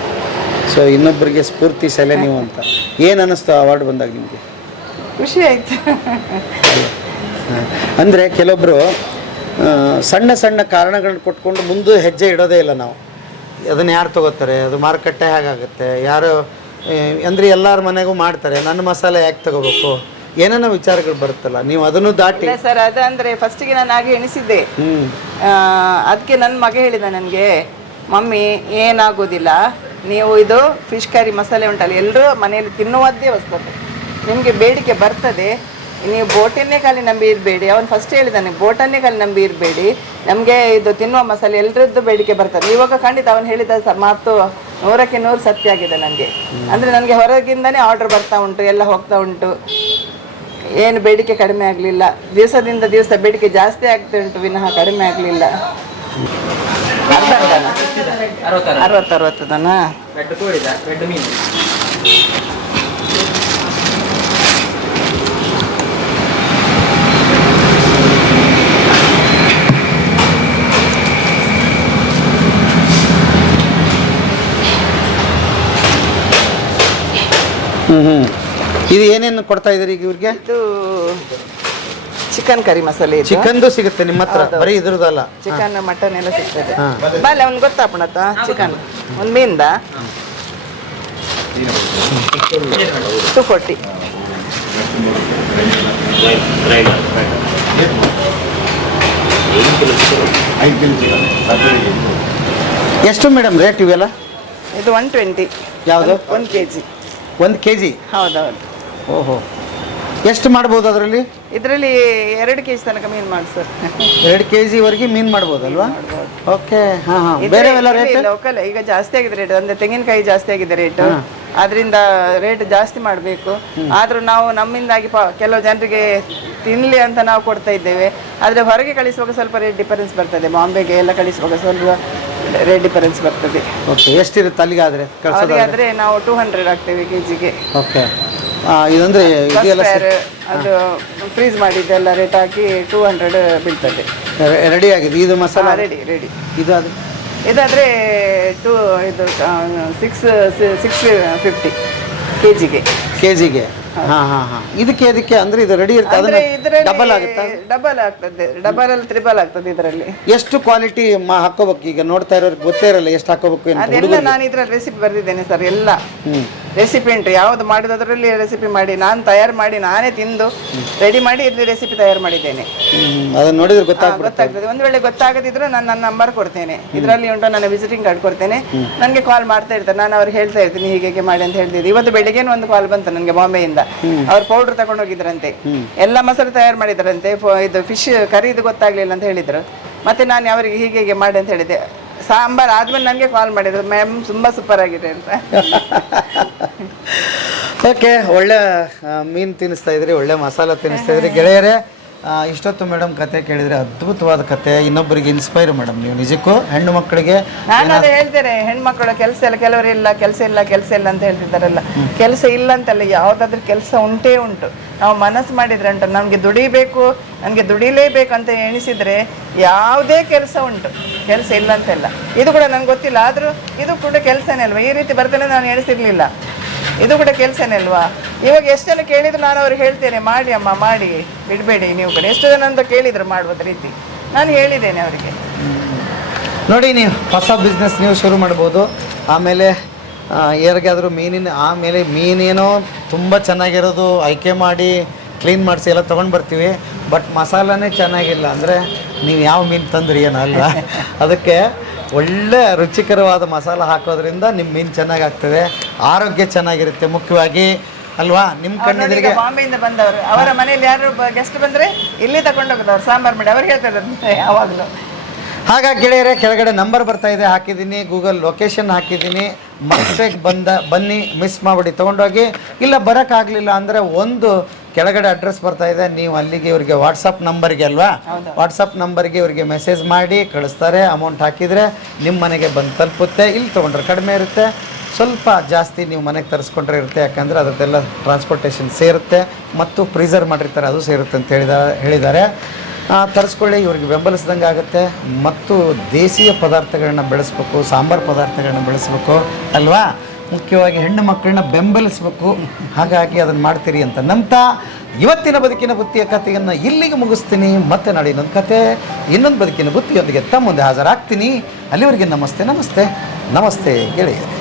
ಸೊ ಇನ್ನೊಬ್ಬರಿಗೆ ಸ್ಫೂರ್ತಿ ಸೆಲೆ ನೀವು ಅಂತ. ಏನು ಅನ್ನಿಸ್ತು ಅವಾರ್ಡ್ ಬಂದಾಗ ನಿಮಗೆ? ಖುಷಿ ಆಯಿತು. ಅಂದರೆ ಕೆಲವೊಬ್ಬರು ಸಣ್ಣ ಸಣ್ಣ ಕಾರಣಗಳನ್ನ ಕೊಟ್ಕೊಂಡು ಮುಂದೆ ಹೆಜ್ಜೆ ಇಡೋದೇ ಇಲ್ಲ ನಾವು. ಅದನ್ನು ಯಾರು ತೊಗೋತಾರೆ, ಅದು ಮಾರುಕಟ್ಟೆ ಹೇಗಾಗುತ್ತೆ, ಯಾರು ಅಂದರೆ ಎಲ್ಲರ ಮನೆಗೂ ಮಾಡ್ತಾರೆ, ನನ್ನ ಮಸಾಲೆ ಯಾಕೆ ತಗೋಬೇಕು, ಏನೇನೋ ವಿಚಾರಗಳು ಬರುತ್ತಲ್ಲ, ನೀವು ಅದನ್ನು ದಾಟಿ. ಸರ್ ಅದು ಅಂದರೆ ಫಸ್ಟಿಗೆ ನಾನು ಹಾಗೆ ಎಣಿಸಿದ್ದೆ. ಅದಕ್ಕೆ ನನ್ನ ಮಗ ಹೇಳಿದ ನನಗೆ, ಮಮ್ಮಿ ಏನಾಗೋದಿಲ್ಲ, ನೀವು ಇದು ಫಿಶ್ ಕರಿ ಮಸಾಲೆ ಉಂಟಲ್ಲ ಎಲ್ಲರೂ ಮನೆಯಲ್ಲಿ ತಿನ್ನುವುದೇ ವಸ್ತು, ನಿಮಗೆ ಬೇಡಿಕೆ ಬರ್ತದೆ, ನೀವು ಬೋಟನ್ನೇ ಖಾಲಿ ನಂಬಿ ಇರಬೇಡಿ. ಅವನು ಫಸ್ಟ್ ಹೇಳಿದ್ದಾನೆ, ಬೋಟನ್ನೇ ಖಾಲಿ ನಂಬಿ ಇರಬೇಡಿ, ನಮಗೆ ಇದು ತಿನ್ನುವ ಮಸಾಲೆ ಎಲ್ಲರದ್ದು ಬೇಡಿಕೆ ಬರ್ತದೆ. ಇವಾಗ ಖಂಡಿತ ಅವನು ಹೇಳಿದ ಮಾತು 100ಕ್ಕೆ 100 ಸತ್ಯ ಆಗಿದೆ ನನಗೆ. ಅಂದರೆ ನನಗೆ ಹೊರಗಿಂದನೇ ಆರ್ಡರ್ ಬರ್ತಾ ಉಂಟು, ಎಲ್ಲ ಹೋಗ್ತಾ ಉಂಟು, ಏನು ಬೇಡಿಕೆ ಕಡಿಮೆ ಆಗಲಿಲ್ಲ. ದಿವಸದಿಂದ ದಿವಸ ಬೇಡಿಕೆ ಜಾಸ್ತಿ ಆಗ್ತಾ ಉಂಟು ವಿನಃ ಕಡಿಮೆ ಆಗಲಿಲ್ಲ. 60 ದನ. ಇದು ಏನೇನು ಕೊಡ್ತಾ ಇದ್ದೀರಿ ಈಗ ಇವ್ರಿಗೆ? ಇದು ಚಿಕನ್ ಕರಿ ಮಸಾಲೆ. ಚಿಕನ್ದು ಸಿಗುತ್ತೆ ನಿಮ್ಮ ಹತ್ರ? ಬರೀ ಇದ್ರದ್ದಲ್ಲ, ಚಿಕನ್ ಮಟನ್ ಎಲ್ಲ ಸಿಗ್ತದೆ. ಬಾಲೆ ಅವ್ನು ಗೊತ್ತಾಪಣತ್ತ ಚಿಕನ್ ಒಂದು ಮೀನ್ದ 240. ಎಷ್ಟು ಮೇಡಮ್ ರೇಟ್ ಇವೆಲ್ಲ? ಇದು 120. ಯಾವುದು? 1 kg. 1 kg? ಹೌದೌದು. ಓಹೋ. ಎಷ್ಟು ಮಾಡ್ಬೋದು ಅದರಲ್ಲಿ? ಇದರಲ್ಲಿ 2 kg ತನಕ ಮೀನು ಮಾಡಿ ಸರ್. 2 kg ಮೀನು ಮಾಡ್ಬೋದಲ್ವಾ? ಓಕೆ. ಹಾಂ ಹಾಂ. ಬೇರೆ ಎಲ್ಲ ರೇಟ್ ಲೋಕಲ್ ಈಗ ಜಾಸ್ತಿ ಆಗಿದೆ ರೇಟ್. ಅಂದರೆ ತೆಂಗಿನಕಾಯಿ ಜಾಸ್ತಿ ಆಗಿದೆ ರೇಟ್. ಅದರಿಂದ ರೇಟ್ ಜಾಸ್ತಿ ಮಾಡಬೇಕು. ಆದರೂ ನಾವು ನಮ್ಮಿಂದಾಗಿ ಕೆಲವು ಜನರಿಗೆ ತಿನ್ನಲಿ ಅಂತ ನಾವು ಕೊಡ್ತಾ ಇದ್ದೇವೆ. ಆದರೆ ಹೊರಗೆ ಕಳಿಸುವಾಗ ಸ್ವಲ್ಪ ರೇಟ್ ಡಿಫರೆನ್ಸ್ ಬರ್ತದೆ. ಬಾಂಬೆಗೆ ಎಲ್ಲ ಕಳಿಸುವಾಗ ಸ್ವಲ್ಪ ರೇಟ್ ಡಿಫರೆನ್ಸ್ ಬರ್ತದೆ. ಓಕೆ, ಎಷ್ಟಿರುತ್ತೆ ಅಲ್ಲಿಗಾದರೆ ಆದರೆ ನಾವು 200 ಆಗ್ತೇವೆ ಕೆಜಿಗೆ. ಓಕೆ, ಇದಂದರೆ ಇದೆಲ್ಲ ಅದು ಫ್ರೀಸ್ ಮಾಡಿದ್ದೆಲ್ಲ ರೇಟ್ ಹಾಕಿ 200 ಬೀಳ್ತದೆ. ರೆಡಿ ಆಗಿದೆ ಇದು ಮಸಾಲ? ರೆಡಿ ಇದು ಅದು ಇದಾದರೆ ಇದು 650 ಕೆಜಿಗೆ. ಇದಕ್ಕೆ ಅಂದ್ರೆ ಇದು ರೆಡಿ ಇರುತ್ತೆ, ಅಂದ್ರೆ ಇದರಲ್ಲಿ ಡಬಲ್ ಆಗುತ್ತಾ? ಡಬಲ್ ಆಗ್ತದೆ, ಡಬಲ್ ಅಲ್ಲಿ ತ್ರಿಬಲ್ ಆಗ್ತದೆ ಇದರಲ್ಲಿ. ಎಷ್ಟು ಕ್ವಾಲಿಟಿ ಹಾಕೋಬೇಕು ಈಗ ನೋಡ್ತಾ ಇರೋರಿಗೆ ಗೊತ್ತೇ ಇರಲ್ಲ ಎಷ್ಟು ಹಾಕೋಬೇಕು ಅಂತ. ಅದೆಲ್ಲ ನಾನು ಇದ್ರಲ್ಲಿ ರೆಸಿಪಿ ಬರ್ದಿದ್ದೇನೆ ಸರ್, ಎಲ್ಲ ರೆಸಿಪಿ ಉಂಟು. ಯಾವ್ದು ಮಾಡಿದ್ರಲ್ಲಿ ರೆಸಿಪಿ ಮಾಡಿ ನಾನು ತಯಾರು ಮಾಡಿ ನಾನೇ ತಿಂದು ರೆಡಿ ಮಾಡಿ ಇಲ್ಲಿ ರೆಸಿಪಿ ತಯಾರು ಮಾಡಿದ್ದೇನೆ. ಅದನ್ನ ನೋಡಿದ್ರೆ ಗೊತ್ತಾಗ್ತದೆ. ಒಂದು ವೇಳೆ ಗೊತ್ತಾಗದಿದ್ರೆ ನಾನು ನನ್ನ ನಂಬರ್ ಕೊಡ್ತೇನೆ, ಇದರಲ್ಲಿ ಉಂಟು, ನನ್ನ ವಿಸಿಟಿಂಗ್ ಕಾರ್ಡ್ ಕೊಡ್ತೇನೆ. ನನಗೆ ಕಾಲ್ ಮಾಡ್ತಾ ಇರ್ತಾರೆ, ನಾನು ಅವ್ರಿಗೆ ಹೇಳ್ತಾ ಇರ್ತೀನಿ ಹೀಗೆ ಮಾಡಿ ಅಂತ ಹೇಳ್ತಿದ್ದೆ. ಇವತ್ತು ಬೆಳಿಗ್ಗೆ ಒಂದು ಕಾಲ್ ಬಂತು ನನಗೆ ಬಾಂಬೆಯಿಂದ. ಅವ್ರು ಪೌಡರ್ ತಗೊಂಡು ಹೋಗಿದ್ರಂತೆ, ಎಲ್ಲ ಮಸಾಲೆ ತಯಾರು ಮಾಡಿದ್ರಂತೆ. ಇದು ಫಿಶ್ ಕರಿದು ಗೊತ್ತಾಗ್ಲಿಲ್ಲ ಅಂತ ಹೇಳಿದ್ರು. ಮತ್ತೆ ನಾನು ಅವರಿಗೆ ಹೀಗೆ ಮಾಡಿ ಅಂತ ಹೇಳಿದೆ. ಸಾಂಬಾರ್ ಆದ್ಮೇಲೆ ನನಗೆ ಕಾಲ್ ಮಾಡಿದ್ರು, ಮ್ಯಾಮ್ ತುಂಬಾ ಸೂಪರ್ ಆಗಿದೆ ಅಂತ. ಓಕೆ, ಒಳ್ಳೆ ಮೀನು ತಿನ್ನಿಸ್ತಾ ಇದ್ರಿ, ಒಳ್ಳೆ ಮಸಾಲ ತಿನ್ನಿಸ್ತಾ ಇದ್ರಿ ಗೆಳೆಯರೇ. ಇಷ್ಟೊತ್ತು ಮೇಡಮ್ ಕತೆ ಕೇಳಿದ್ರೆ ಅದ್ಭುತವಾದ ಕತೆ, ಇನ್ನೊಬ್ಬರಿಗೆ ಇನ್ಸ್ಪೈರ್ ಮೇಡಮ್ ನೀವು ನಿಜಕ್ಕೂ. ಹೆಣ್ಣು ಮಕ್ಕಳಿಗೆ ನಾನು ಅದೇ ಹೇಳ್ತೇನೆ, ಹೆಣ್ಮಕ್ಳು ಕೆಲಸ ಇಲ್ಲ, ಕೆಲವರು ಇಲ್ಲ ಕೆಲಸ ಇಲ್ಲ ಅಂತ ಹೇಳ್ತಿದ್ದಾರಲ್ಲ. ಕೆಲಸ ಇಲ್ಲ ಅಂತಲ್ಲ, ಯಾವ್ದಾದ್ರು ಕೆಲಸ ಉಂಟೇ ಉಂಟು. ನಾವು ಮನಸ್ಸು ಮಾಡಿದ್ರೆ ಉಂಟು, ನಮ್ಗೆ ದುಡಿಬೇಕು, ನನಗೆ ದುಡಿಲೇಬೇಕು ಅಂತ ಎಣಿಸಿದ್ರೆ ಯಾವುದೇ ಕೆಲಸ ಉಂಟು, ಕೆಲಸ ಇಲ್ಲ ಅಂತೆಲ್ಲ. ಇದು ಕೂಡ ನನಗೆ ಗೊತ್ತಿಲ್ಲ, ಆದರೂ ಇದು ಕೂಡ ಕೆಲಸನೇ ಅಲ್ವಾ? ಈ ರೀತಿ ಬರ್ತೇನೆ ನಾನು ಎಣಿಸಿರ್ಲಿಲ್ಲ, ಇದು ಕೂಡ ಕೆಲಸನೇ ಅಲ್ವಾ? ಇವಾಗ ಎಷ್ಟು ಜನ ಕೇಳಿದ್ರು ನಾನು ಅವ್ರಿಗೆ ಹೇಳ್ತೇನೆ, ಮಾಡಿ ಅಮ್ಮ ಮಾಡಿ, ಬಿಡಬೇಡಿ ನೀವು ಕೂಡ. ಎಷ್ಟು ಜನ ಅಂತ ಕೇಳಿದ್ರು ಮಾಡುವುದ ರೀತಿ, ನಾನು ಹೇಳಿದ್ದೇನೆ ಅವರಿಗೆ. ನೋಡಿ, ನೀವು ಹೊಸ ಬಿಸ್ನೆಸ್ ನೀವು ಶುರು ಮಾಡ್ಬೋದು. ಆಮೇಲೆ ಯಾರಿಗಾದರೂ ಆಮೇಲೆ ಮೀನೇನೋ ತುಂಬ ಚೆನ್ನಾಗಿರೋದು ಆಯ್ಕೆ ಮಾಡಿ ಕ್ಲೀನ್ ಮಾಡಿಸಿ ಎಲ್ಲ ತೊಗೊಂಡು ಬರ್ತೀವಿ. ಬಟ್ ಮಸಾಲನೇ ಚೆನ್ನಾಗಿಲ್ಲ ಅಂದರೆ ನೀವು ಯಾವ ಮೀನು ತಂದ್ರಿ ಏನಲ್ಲ. ಅದಕ್ಕೆ ಒಳ್ಳೆ ರುಚಿಕರವಾದ ಮಸಾಲ ಹಾಕೋದ್ರಿಂದ ನಿಮ್ಮ ಮೀನು ಚೆನ್ನಾಗಾಗ್ತದೆ, ಆರೋಗ್ಯ ಚೆನ್ನಾಗಿರುತ್ತೆ ಮುಖ್ಯವಾಗಿ ಅಲ್ವಾ? ನಿಮ್ಮ ಕಣ್ಣೆದುರಿಗೆ ಬಾಂಬೆಯಿಂದ ಬಂದವರು, ಅವರ ಮನೆಯಲ್ಲಿ ಯಾರು ಗೆಸ್ಟ್ ಬಂದರೆ ಇಲ್ಲಿ ತಗೊಂಡೋಗೋದವ್ರು ಸಾಂಬಾರು ಮಾಡಿ, ಅವ್ರು ಹೇಳ್ತಾರೆ ಯಾವಾಗಲೂ. ಹಾಗಾಗಿ ಗೆಳೆಯರೆ, ಕೆಳಗಡೆ ನಂಬರ್ ಬರ್ತಾ ಇದೆ, ಹಾಕಿದ್ದೀನಿ, ಗೂಗಲ್ ಲೊಕೇಶನ್ ಹಾಕಿದ್ದೀನಿ. ಮತ್ತೆ ಬನ್ನಿ, ಮಿಸ್ ಮಾಡಿಬಿಡಿ, ತೊಗೊಂಡೋಗಿ. ಇಲ್ಲ ಬರೋಕ್ಕಾಗಲಿಲ್ಲ ಅಂದರೆ ಒಂದು ಕೆಳಗಡೆ ಅಡ್ರೆಸ್ ಬರ್ತಾ ಇದೆ, ನೀವು ಅಲ್ಲಿಗೆ ಇವರಿಗೆ ವಾಟ್ಸಪ್ ನಂಬರ್ಗೆ ಅಲ್ವಾ, ವಾಟ್ಸಪ್ ನಂಬರ್ಗೆ ಇವರಿಗೆ ಮೆಸೇಜ್ ಮಾಡಿ ಕಳಿಸ್ತಾರೆ. ಅಮೌಂಟ್ ಹಾಕಿದರೆ ನಿಮ್ಮ ಮನೆಗೆ ಬಂದು ತಲುಪುತ್ತೆ. ಇಲ್ಲಿ ತೊಗೊಂಡ್ರೆ ಕಡಿಮೆ ಇರುತ್ತೆ, ಸ್ವಲ್ಪ ಜಾಸ್ತಿ ನೀವು ಮನೆಗೆ ತರಿಸ್ಕೊಂಡ್ರೆ ಇರುತ್ತೆ. ಯಾಕಂದರೆ ಅದರದ್ದೆಲ್ಲ ಟ್ರಾನ್ಸ್ಪೋರ್ಟೇಷನ್ ಸೇರುತ್ತೆ ಮತ್ತು ಪ್ರಿಸರ್ವ್ ಮಾಡಿರ್ತಾರೆ, ಅದು ಸೇರುತ್ತೆ ಅಂತ ಹೇಳಿದ್ದಾರೆ. ತರಿಸ್ಕೊಳ್ಳಿ, ಇವ್ರಿಗೆ ಬೆಂಬಲಿಸ್ದಂಗೆ ಆಗುತ್ತೆ. ಮತ್ತು ದೇಶೀಯ ಪದಾರ್ಥಗಳನ್ನ ಬೆಳೆಸ್ಬೇಕು, ಸಾಂಬಾರು ಪದಾರ್ಥಗಳನ್ನ ಬೆಳೆಸ್ಬೇಕು ಅಲ್ವಾ? ಮುಖ್ಯವಾಗಿ ಹೆಣ್ಣು ಮಕ್ಕಳನ್ನ ಬೆಂಬಲಿಸಬೇಕು. ಹಾಗಾಗಿ ಅದನ್ನು ಮಾಡ್ತೀರಿ ಅಂತ ನಂಬ್ತಾ ಇವತ್ತಿನ ಬದುಕಿನ ಬುತ್ತಿಯ ಕಥೆಯನ್ನು ಇಲ್ಲಿಗೆ ಮುಗಿಸ್ತೀನಿ. ಮತ್ತೆ ನಾಳೆ ಇನ್ನೊಂದು ಕತೆ, ಇನ್ನೊಂದು ಬದುಕಿನ ಬುತ್ತಿಯೊಂದಿಗೆ ತಮ್ಮ ಮುಂದೆ ಹಾಜರಾಗ್ತೀನಿ. ಅಲ್ಲಿವರೆಗೆ ನಮಸ್ತೆ ಗೆಳೆಯರೇ.